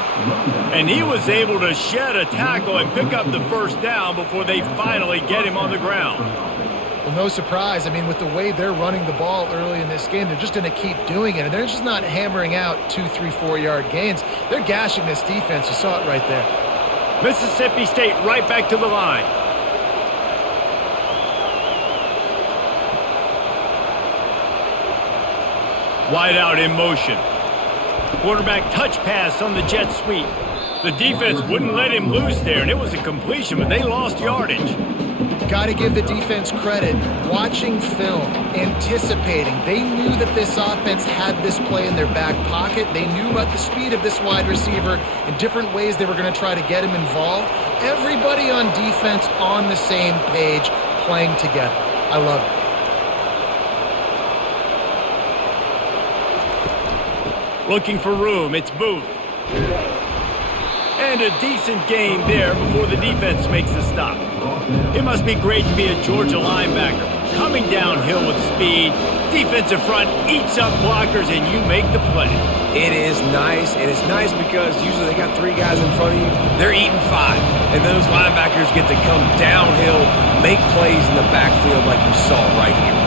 And he was able to shed a tackle and pick up the first down before they finally get him on the ground. Well, no surprise. I mean, with the way they're running the ball early in this game, they're just going to keep doing it. And they're just not hammering out 2, 3, 4-yard gains. They're gashing this defense. You saw it right there. Mississippi State right back to the line. Wide out in motion. Quarterback touch pass on the jet sweep. The defense wouldn't let him loose there, and it was a completion, but they lost yardage. Got to give the defense credit. Watching film, anticipating. They knew that this offense had this play in their back pocket. They knew about the speed of this wide receiver and different ways they were going to try to get him involved. Everybody on defense on the same page, playing together. I love it. Looking for room, it's Booth. And a decent gain there before the defense makes the stop. It must be great to be a Georgia linebacker. Coming downhill with speed, defensive front eats up blockers, and you make the play. It is nice, and it's nice because usually they got 3 guys in front of you. They're eating 5, and those linebackers get to come downhill, make plays in the backfield like you saw right here.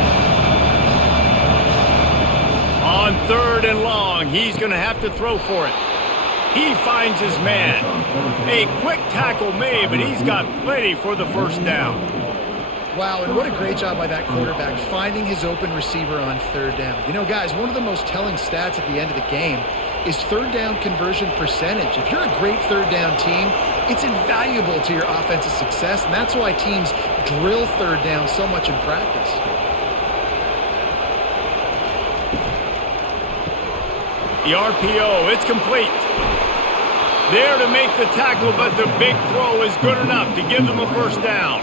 On third and long, he's going to have to throw for it. He finds his man. A quick tackle made, but he's got plenty for the first down. Wow, and what a great job by that quarterback, finding his open receiver on third down. You know, guys, one of the most telling stats at the end of the game is third down conversion percentage. If you're a great third down team, it's invaluable to your offensive success, and that's why teams drill third down so much in practice. The RPO, it's complete. There to make the tackle, but the big throw is good enough to give them a first down.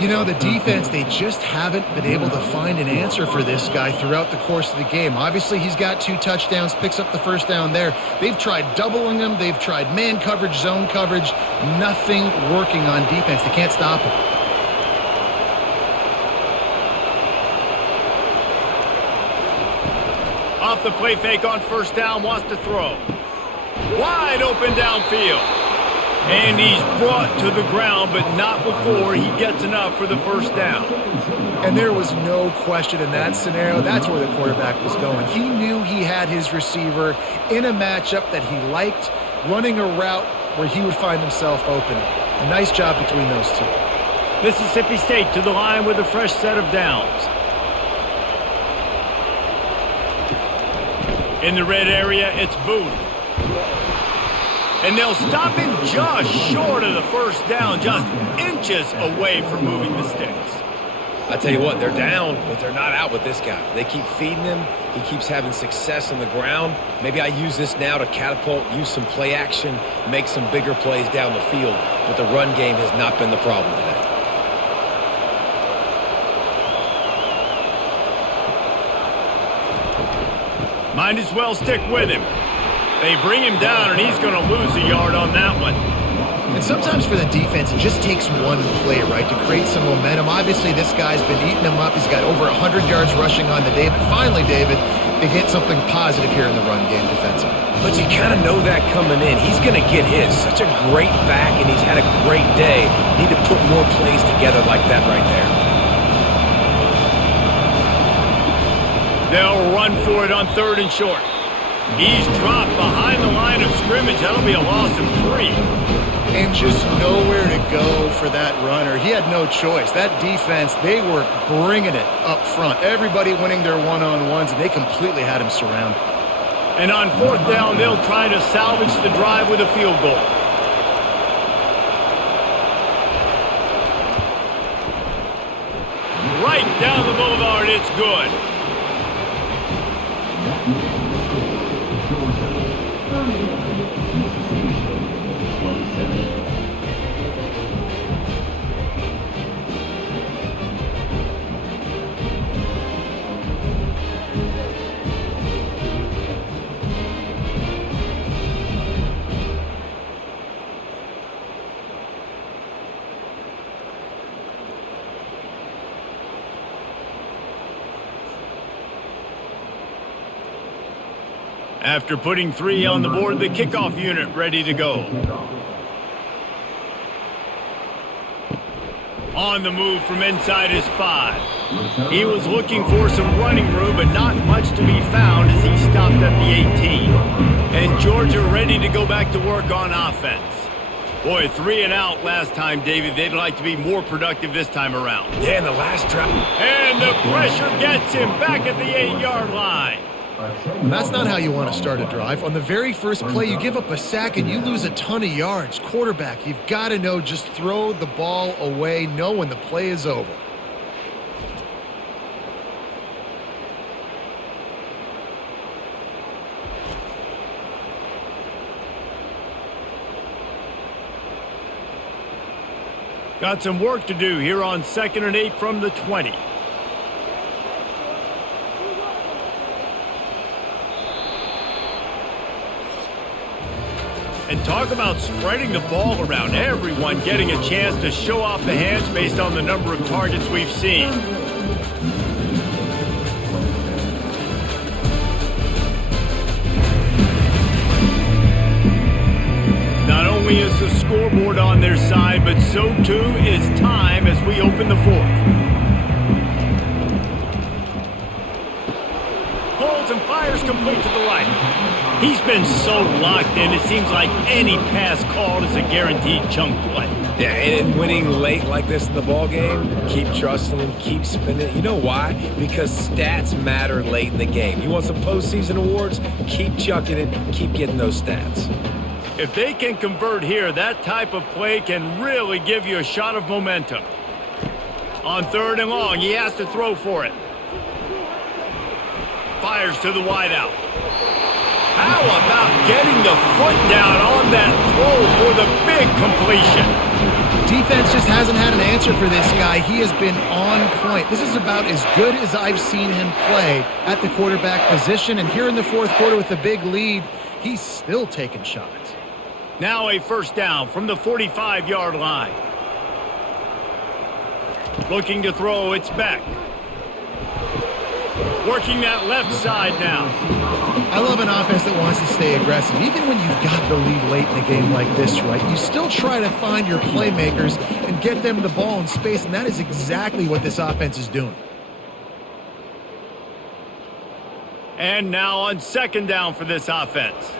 You know, the defense, they just haven't been able to find an answer for this guy throughout the course of the game. Obviously, he's got 2 touchdowns, picks up the first down there. They've tried doubling him. They've tried man coverage, zone coverage. Nothing working on defense. They can't stop him. Off the play fake on first down, wants to throw. Wide open downfield. And he's brought to the ground, but not before he gets enough for the first down. And there was no question in that scenario. That's where the quarterback was going. He knew he had his receiver in a matchup that he liked, running a route where he would find himself open. Nice job between those two. Mississippi State to the line with a fresh set of downs. In the red area, it's Booth. And they'll stop him just short of the first down, just inches away from moving the sticks. I tell you what, they're down, but they're not out with this guy. They keep feeding him. He keeps having success on the ground. Maybe I use this now to catapult, use some play action, make some bigger plays down the field. But the run game has not been the problem today. Might as well stick with him. They bring him down, and he's going to lose a yard on that one. And sometimes for the defense, it just takes one play, right, to create some momentum. Obviously, this guy's been eating him up. He's got over 100 yards rushing on the day. But finally, David, they get something positive here in the run game defensively. But you kind of know that coming in. He's going to get his. Such a great back, and he's had a great day. Need to put more plays together like that right there. They'll run for it on third and short. He's dropped behind the line of scrimmage. That'll be a loss of 3. And just nowhere to go for that runner. He had no choice. That defense, they were bringing it up front. Everybody winning their one-on-ones, and they completely had him surrounded. And on fourth down, they'll try to salvage the drive with a field goal. good. After putting 3 on the board, the kickoff unit ready to go. On the move from inside his 5. He was looking for some running room, but not much to be found as he stopped at the 18. And Georgia ready to go back to work on offense. Boy, 3 and out last time, David. They'd like to be more productive this time around. Yeah, in the last drive. And the pressure gets him back at the 8-yard line. And that's not how you want to start a drive. On the very first play, you give up a sack and you lose a ton of yards. Quarterback, you've got to know, just throw the ball away, know when the play is over. Got some work to do here on 2nd and 8 from the 20. And talk about spreading the ball around. Everyone getting a chance to show off the hands based on the number of targets we've seen. Not only is the scoreboard on their side, but so too is time as we open the 4th. Pulls and fires complete to the right. He's been so locked in, it seems like any pass called is a guaranteed chunk play. Yeah, and winning late like this in the ball game, keep trusting him, keep spinning. You know why? Because stats matter late in the game. You want some postseason awards? Keep chucking it, keep getting those stats. If they can convert here, that type of play can really give you a shot of momentum. On 3rd and long, he has to throw for it. Fires to the wideout. How about getting the foot down on that throw for the big completion? Defense just hasn't had an answer for this guy. He has been on point. This is about as good as I've seen him play at the quarterback position. And here in the 4th quarter with a big lead, he's still taking shots. Now a 1st down from the 45-yard line. Looking to throw, it's Beck. Working that left side now. I love an offense that wants to stay aggressive. Even when you've got the lead late in a game like this, right, you still try to find your playmakers and get them the ball in space, and that is exactly what this offense is doing. And now on 2nd down for this offense.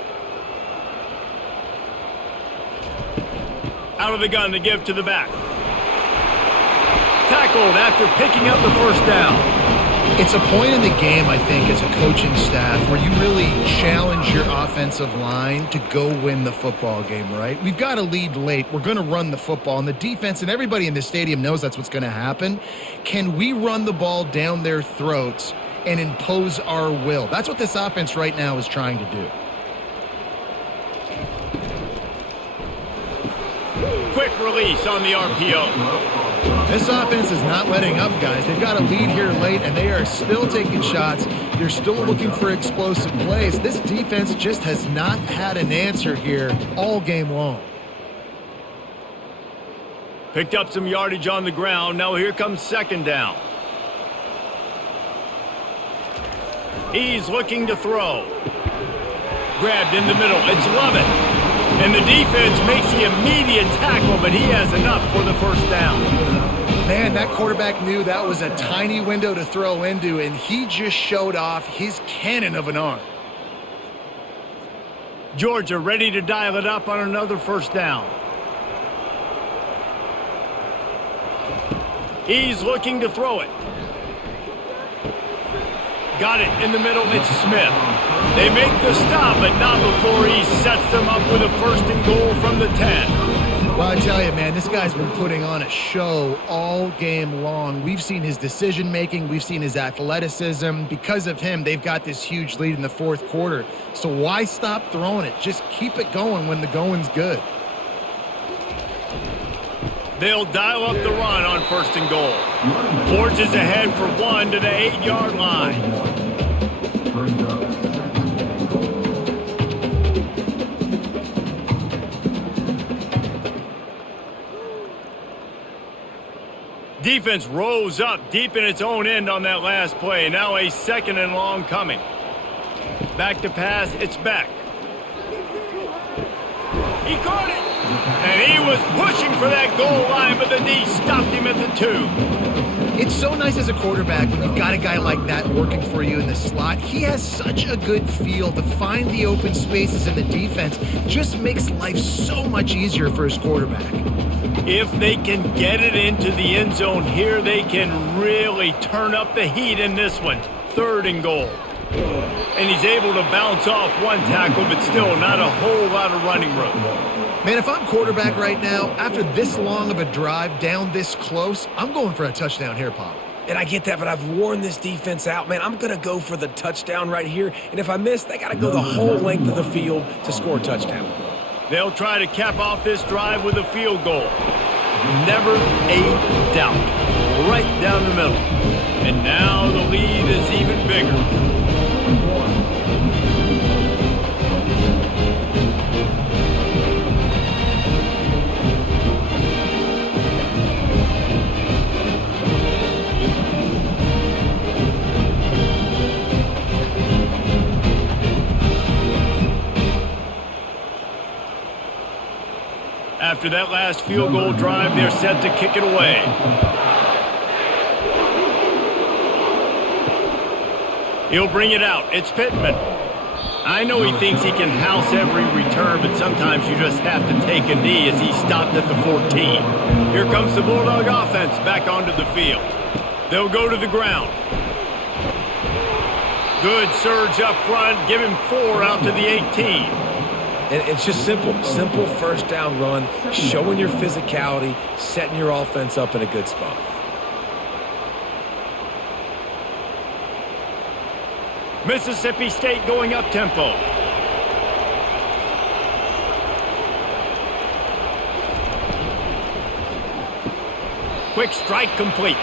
Out of the gun to give to the back. Tackled after picking up the 1st down. It's a point in the game, I think, as a coaching staff where you really challenge your offensive line to go win the football game, right? We've got a lead late. We're going to run the football. And the defense and everybody in this stadium knows that's what's going to happen. Can we run the ball down their throats and impose our will? That's what this offense right now is trying to do. Quick release on the RPO. This offense is not letting up, guys. They've got a lead here late, and they are still taking shots. They're still looking for explosive plays. This defense just has not had an answer here all game long. Picked up some yardage on the ground. Now here comes 2nd down. He's looking to throw. Grabbed in the middle. It's Lovett. And the defense makes the immediate tackle, but he has enough for the 1st down. Man, that quarterback knew that was a tiny window to throw into, and he just showed off his cannon of an arm. Georgia ready to dial it up on another 1st down. He's looking to throw it. Got it in the middle. It's Smith. They make the stop, but not before he sets them up with a 1st and goal from the 10. Well, I tell you, man, this guy's been putting on a show all game long. We've seen his decision-making. We've seen his athleticism. Because of him, they've got this huge lead in the fourth quarter. So why stop throwing it? Just keep it going when the going's good. They'll dial up the run on 1st and goal. Forges ahead for 1 to the 8-yard line. Defense rose up deep in its own end on that last play. Now a 2nd and long coming. Back to pass, it's back. He caught it! And he was pushing for that goal line, but the D stopped him at the 2. It's so nice as a quarterback when you've got a guy like that working for you in the slot. He has such a good feel to find the open spaces in the defense. Just makes life so much easier for his quarterback. If they can get it into the end zone here, they can really turn up the heat in this one. 3rd and goal. And he's able to bounce off one tackle, but still not a whole lot of running room. Man, if I'm quarterback right now, after this long of a drive down this close, I'm going for a touchdown here, Pop. And I get that, but I've worn this defense out, man. I'm going to go for the touchdown right here. And if I miss, they got to go the whole length of the field to score a touchdown. They'll try to cap off this drive with a field goal. Never a doubt. Right down the middle. And now the lead is even bigger. After that last field goal drive, they're set to kick it away. He'll bring it out. It's Pittman. I know he thinks he can house every return, but sometimes you just have to take a knee as he stopped at the 14. Here comes the Bulldog offense back onto the field. They'll go to the ground. Good surge up front. Give him 4 out to the 18. And it's just simple 1st down run, showing your physicality, setting your offense up in a good spot. Mississippi State going up tempo. Quick strike complete.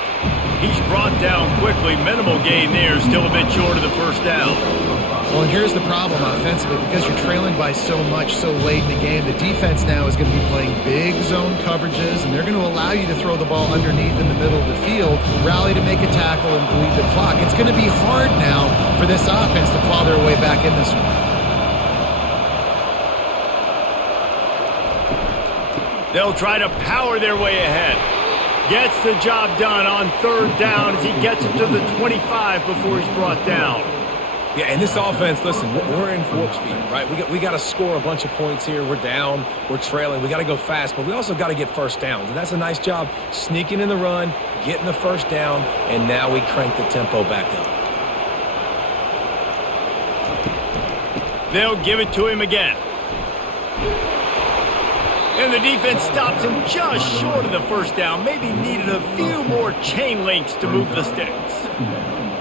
He's brought down quickly. Minimal gain there, still a bit short of the 1st down. Well, and here's the problem offensively. Because you're trailing by so much so late in the game, the defense now is going to be playing big zone coverages, and they're going to allow you to throw the ball underneath in the middle of the field, rally to make a tackle, and bleed the clock. It's going to be hard now for this offense to claw their way back in this one. They'll try to power their way ahead. Gets the job done on 3rd down as he gets it to the 25 before he's brought down. Yeah, and this offense, listen, we're in warp speed, right? We got to score a bunch of points here. We're down, we're trailing. We got to go fast, but we also got to get 1st downs. And that's a nice job sneaking in the run, getting the 1st down, and now we crank the tempo back up. They'll give it to him again. And the defense stops him just short of the 1st down. Maybe needed a few more chain links to move the sticks.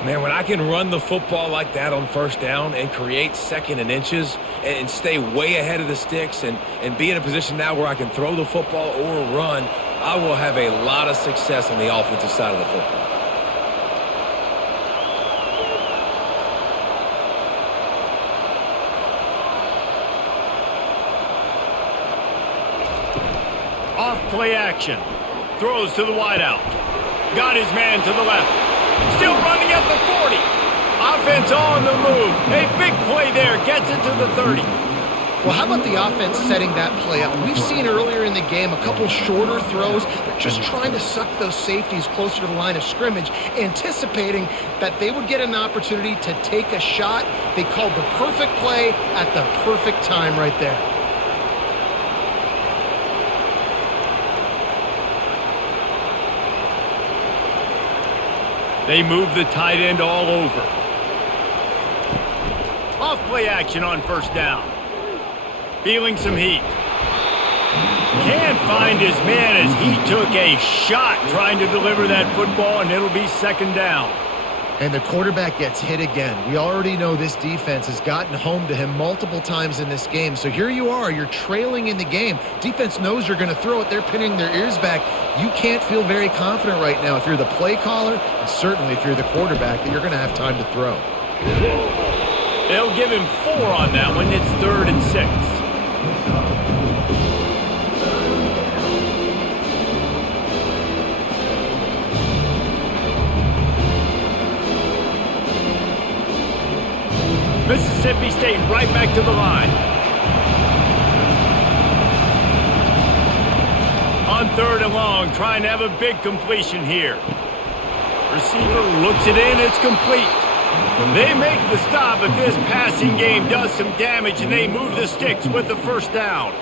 Man, when I can run the football like that on 1st down and create 2nd and inches and stay way ahead of the sticks and be in a position now where I can throw the football or run, I will have a lot of success on the offensive side of the football. Off play action. Throws to the wideout. Got his man to the left. Still running at the 40. Offense on the move. A big play there. Gets it to the 30. Well, how about the offense setting that play up? We've seen earlier in the game a couple shorter throws. They're just trying to suck those safeties closer to the line of scrimmage, anticipating that they would get an opportunity to take a shot. They called the perfect play at the perfect time right there. They move the tight end all over. Off play action on 1st down. Feeling some heat. Can't find his man as he took a shot trying to deliver that football, and it'll be second down. And the quarterback gets hit again. We already know this defense has gotten home to him multiple times in this game. So here you are, you're trailing in the game. Defense knows you're going to throw it. They're pinning their ears back. You can't feel very confident right now if you're the play caller, and certainly if you're the quarterback, that you're going to have time to throw. They'll give him 4 on that one. It's 3rd and 6. Mississippi State right back to the line. On 3rd and long, trying to have a big completion here. Receiver looks it in, it's complete. They make the stop, but this passing game does some damage, and they move the sticks with the first down.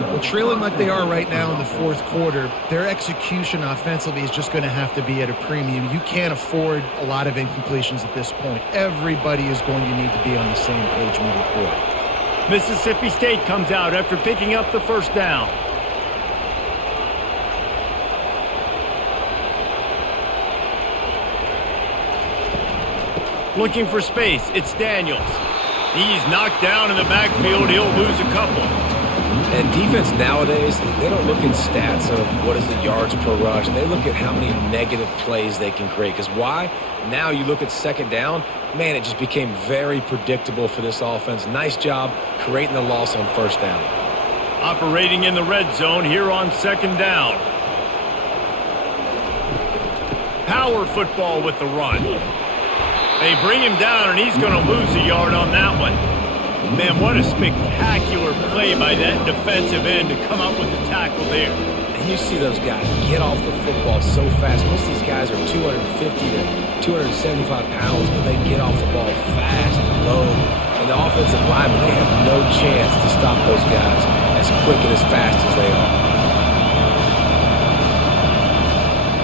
Well, trailing like they are right now in the fourth quarter, their execution offensively is just going to have to be at a premium. You can't afford a lot of incompletions at this point. Everybody is going to need to be on the same page moving forward. Mississippi State comes out after picking up the first down. Looking for space, it's Daniels. He's knocked down in the backfield. He'll lose a couple. And defense nowadays, they don't look in stats of what is the yards per rush. They look at how many negative plays they can create. Because why? Now you look at second down, man, it just became very predictable for this offense. Nice job creating the loss on first down. Operating in the red zone here on second down. Power football with the run. They bring him down, and he's going to lose a yard on that one. Man, what a spectacular play by that defensive end to come up with the tackle there. And you see those guys get off the football so fast. Most of these guys are 250 to 275 pounds, but they get off the ball fast and low. And the offensive linemen, they have no chance to stop those guys as quick and as fast as they are.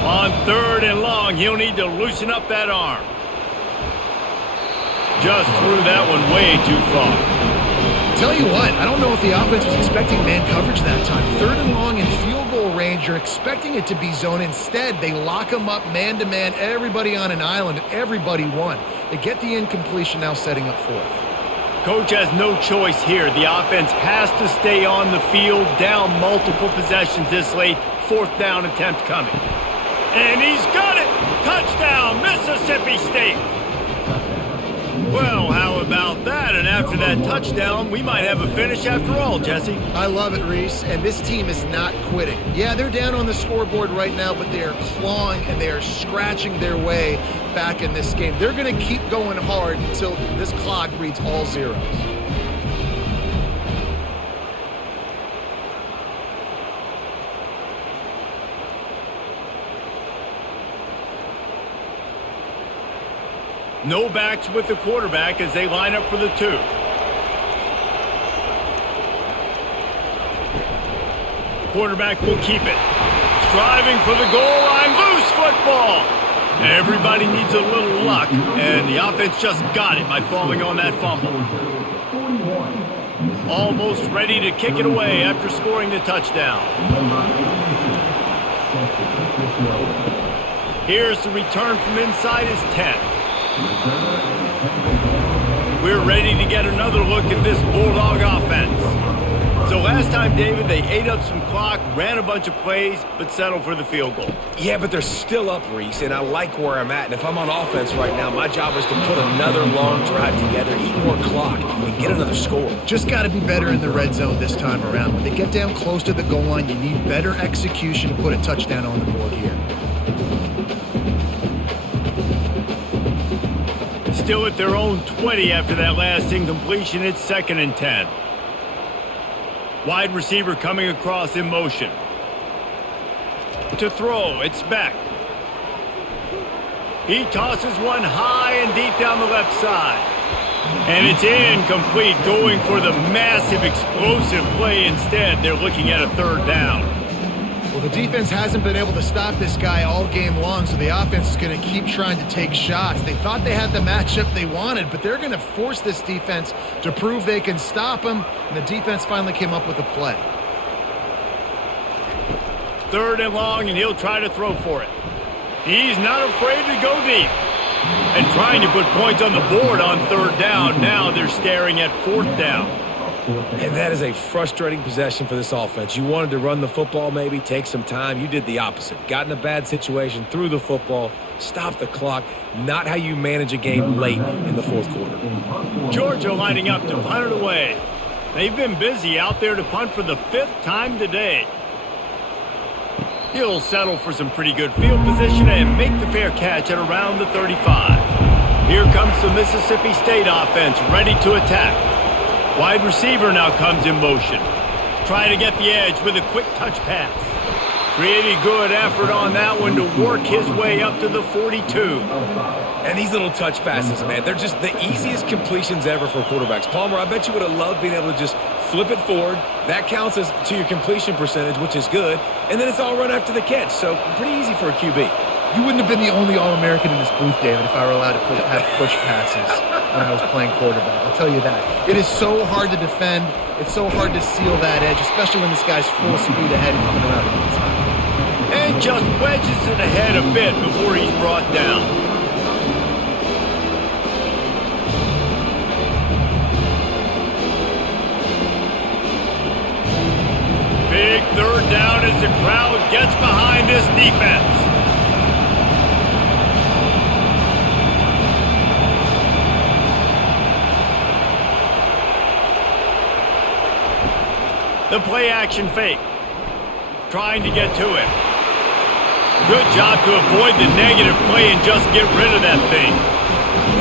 On 3rd and long, he'll need to loosen up that arm. Just threw that one way too far. Tell you what, I don't know if the offense was expecting man coverage that time. 3rd and long in field goal range, you're expecting it to be zone. Instead, they lock them up man-to-man, everybody on an island, and everybody won. They get the incompletion, now setting up 4th. Coach has no choice here. The offense has to stay on the field, down multiple possessions this late. 4th down attempt coming. And he's got it! Touchdown, Mississippi State! Well, how about that? And after that touchdown, we might have a finish after all, Jesse. I love it, Reese, and this team is not quitting. Yeah, they're down on the scoreboard right now, but they are clawing and they are scratching their way back in this game. They're going to keep going hard until this clock reads all zeros. No backs with the quarterback as they line up for the 2. Quarterback will keep it. Striving for the goal line. Loose football. Everybody needs a little luck, and the offense just got it by falling on that fumble. Almost ready to kick it away after scoring the touchdown. Here's the return from inside his 10. We're ready to get another look at this Bulldog offense. So last time, David, they ate up some clock, ran a bunch of plays, but settled for the field goal. Yeah, but they're still up, Reese, and I like where I'm at. And if I'm on offense right now, my job is to put another long drive together, eat more clock, and get another score. Just got to be better in the red zone this time around. When they get down close to the goal line, you need better execution to put a touchdown on the board here. Still at their own 20 after that last incompletion. It's 2nd and 10. Wide receiver coming across in motion. To throw, it's Beck. He tosses one high and deep down the left side. And it's incomplete, going for the massive explosive play instead. They're looking at a 3rd down. Well, the defense hasn't been able to stop this guy all game long, so the offense is going to keep trying to take shots. They thought they had the matchup they wanted, but they're going to force this defense to prove they can stop him, and the defense finally came up with a play. 3rd and long, and he'll try to throw for it. He's not afraid to go deep. And trying to put points on the board on 3rd down. Now they're staring at 4th down. And that is a frustrating possession for this offense. You wanted to run the football maybe, take some time. You did the opposite. Got in a bad situation, threw the football, stopped the clock. Not how you manage a game late in the 4th quarter. Georgia lining up to punt it away. They've been busy out there to punt for the 5th time today. He'll settle for some pretty good field position and make the fair catch at around the 35. Here comes the Mississippi State offense ready to attack. Wide receiver now comes in motion. Trying to get the edge with a quick touch pass. Pretty good effort on that one to work his way up to the 42. And these little touch passes, man, they're just the easiest completions ever for quarterbacks. Palmer, I bet you would have loved being able to just flip it forward. That counts as to your completion percentage, which is good. And then it's all run after the catch, so pretty easy for a QB. You wouldn't have been the only All-American in this booth, David, if I were allowed to have push passes when I was playing quarterback. I'll tell you that. It is so hard to defend. It's so hard to seal that edge, especially when this guy's full speed ahead and coming around the inside. And just wedges it ahead a bit before he's brought down. Big 3rd down as the crowd gets behind this defense. The play action fake. Trying to get to him. Good job to avoid the negative play and just get rid of that thing.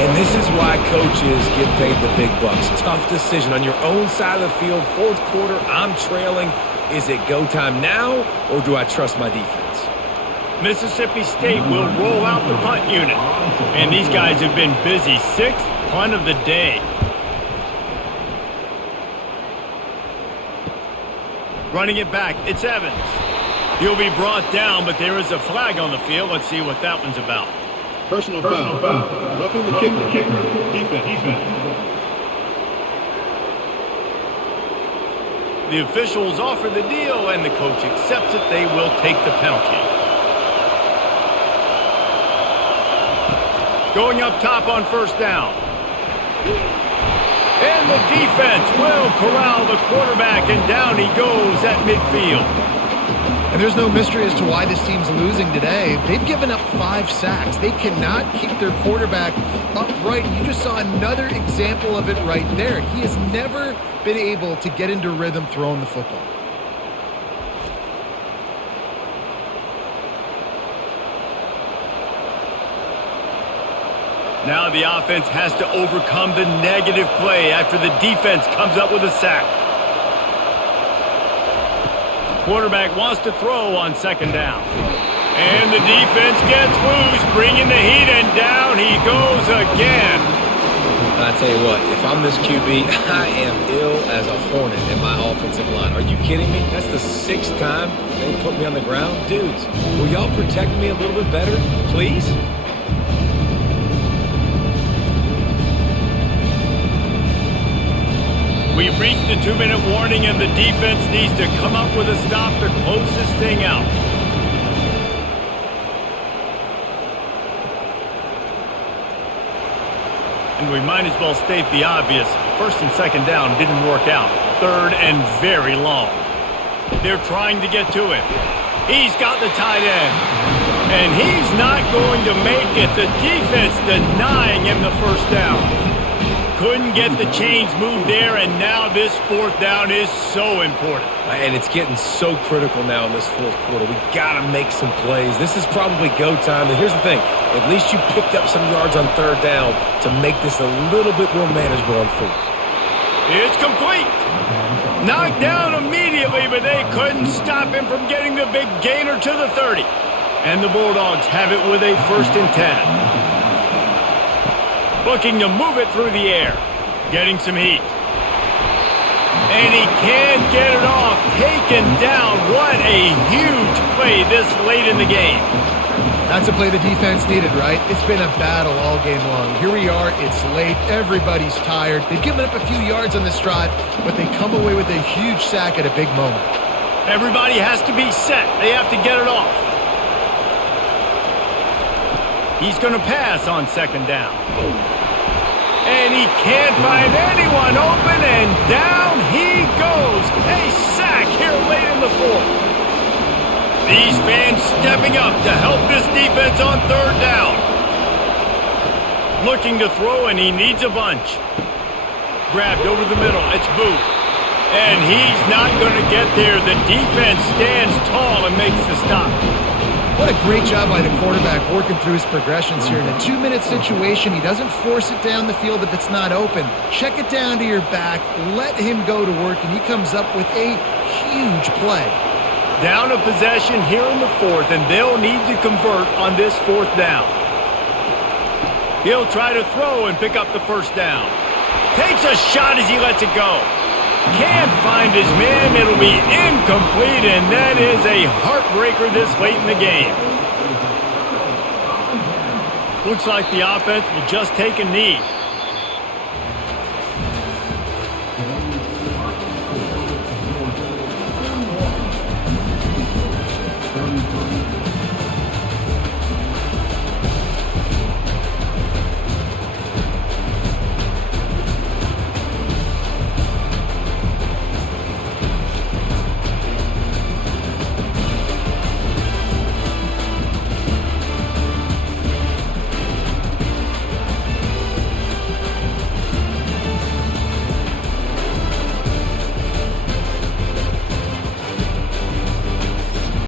And this is why coaches get paid the big bucks. Tough decision on your own side of the field. 4th quarter, I'm trailing. Is it go time now, or do I trust my defense? Mississippi State will roll out the punt unit. And these guys have been busy. 6th punt of the day. Running it back, it's Evans. He'll be brought down, but there is a flag on the field. Let's see what that one's about. Personal foul. Roughing the kicker. Defense. The officials offer the deal, and the coach accepts it. They will take the penalty. Going up top on 1st down. And the defense will corral the quarterback, and down he goes at midfield. And there's no mystery as to why this team's losing today. They've given up 5 sacks. They cannot keep their quarterback upright. You just saw another example of it right there. He has never been able to get into rhythm throwing the football. Now the offense has to overcome the negative play after the defense comes up with a sack. Quarterback wants to throw on 2nd down. And the defense gets loose, bringing the heat, and down he goes again. I tell you what, if I'm this QB, I am ill as a hornet in my offensive line. Are you kidding me? That's the 6th time they put me on the ground. Dudes, will y'all protect me a little bit better, please? We've reached the 2-minute warning, and the defense needs to come up with a stop to close this thing out. And we might as well state the obvious. 1st and 2nd down didn't work out. 3rd and very long. They're trying to get to him. He's got the tight end. And he's not going to make it. The defense denying him the 1st down. Couldn't get the chains moved there, and now this 4th down is so important. And it's getting so critical now in this 4th quarter. We got to make some plays. This is probably go time. And here's the thing. At least you picked up some yards on 3rd down to make this a little bit more manageable on 4th. It's complete. Knocked down immediately, but they couldn't stop him from getting the big gainer to the 30. And the Bulldogs have it with a 1st and 10. Looking to move it through the air. Getting some heat. And he can't get it off. Taken down. What a huge play this late in the game. That's a play the defense needed, right? It's been a battle all game long. Here we are. It's late. Everybody's tired. They've given up a few yards on this drive, but they come away with a huge sack at a big moment. Everybody has to be set. They have to get it off. He's going to pass on second down. And he can't find anyone open, and down he goes. A sack here late in the fourth. These fans stepping up to help this defense on third down. Looking to throw, and he needs a bunch. Grabbed over the middle. It's Booth. And he's not going to get there. The defense stands tall and makes the stop. What a great job by the quarterback working through his progressions here. In a 2-minute situation, he doesn't force it down the field if it's not open. Check it down to your back, let him go to work, and he comes up with a huge play. Down a possession here in the fourth, and they'll need to convert on this fourth down. He'll try to throw and pick up the first down. Takes a shot as he lets it go. Can't find his man. It'll be incomplete, and that is a heartbreaker this late in the game. Looks like the offense will just take a knee.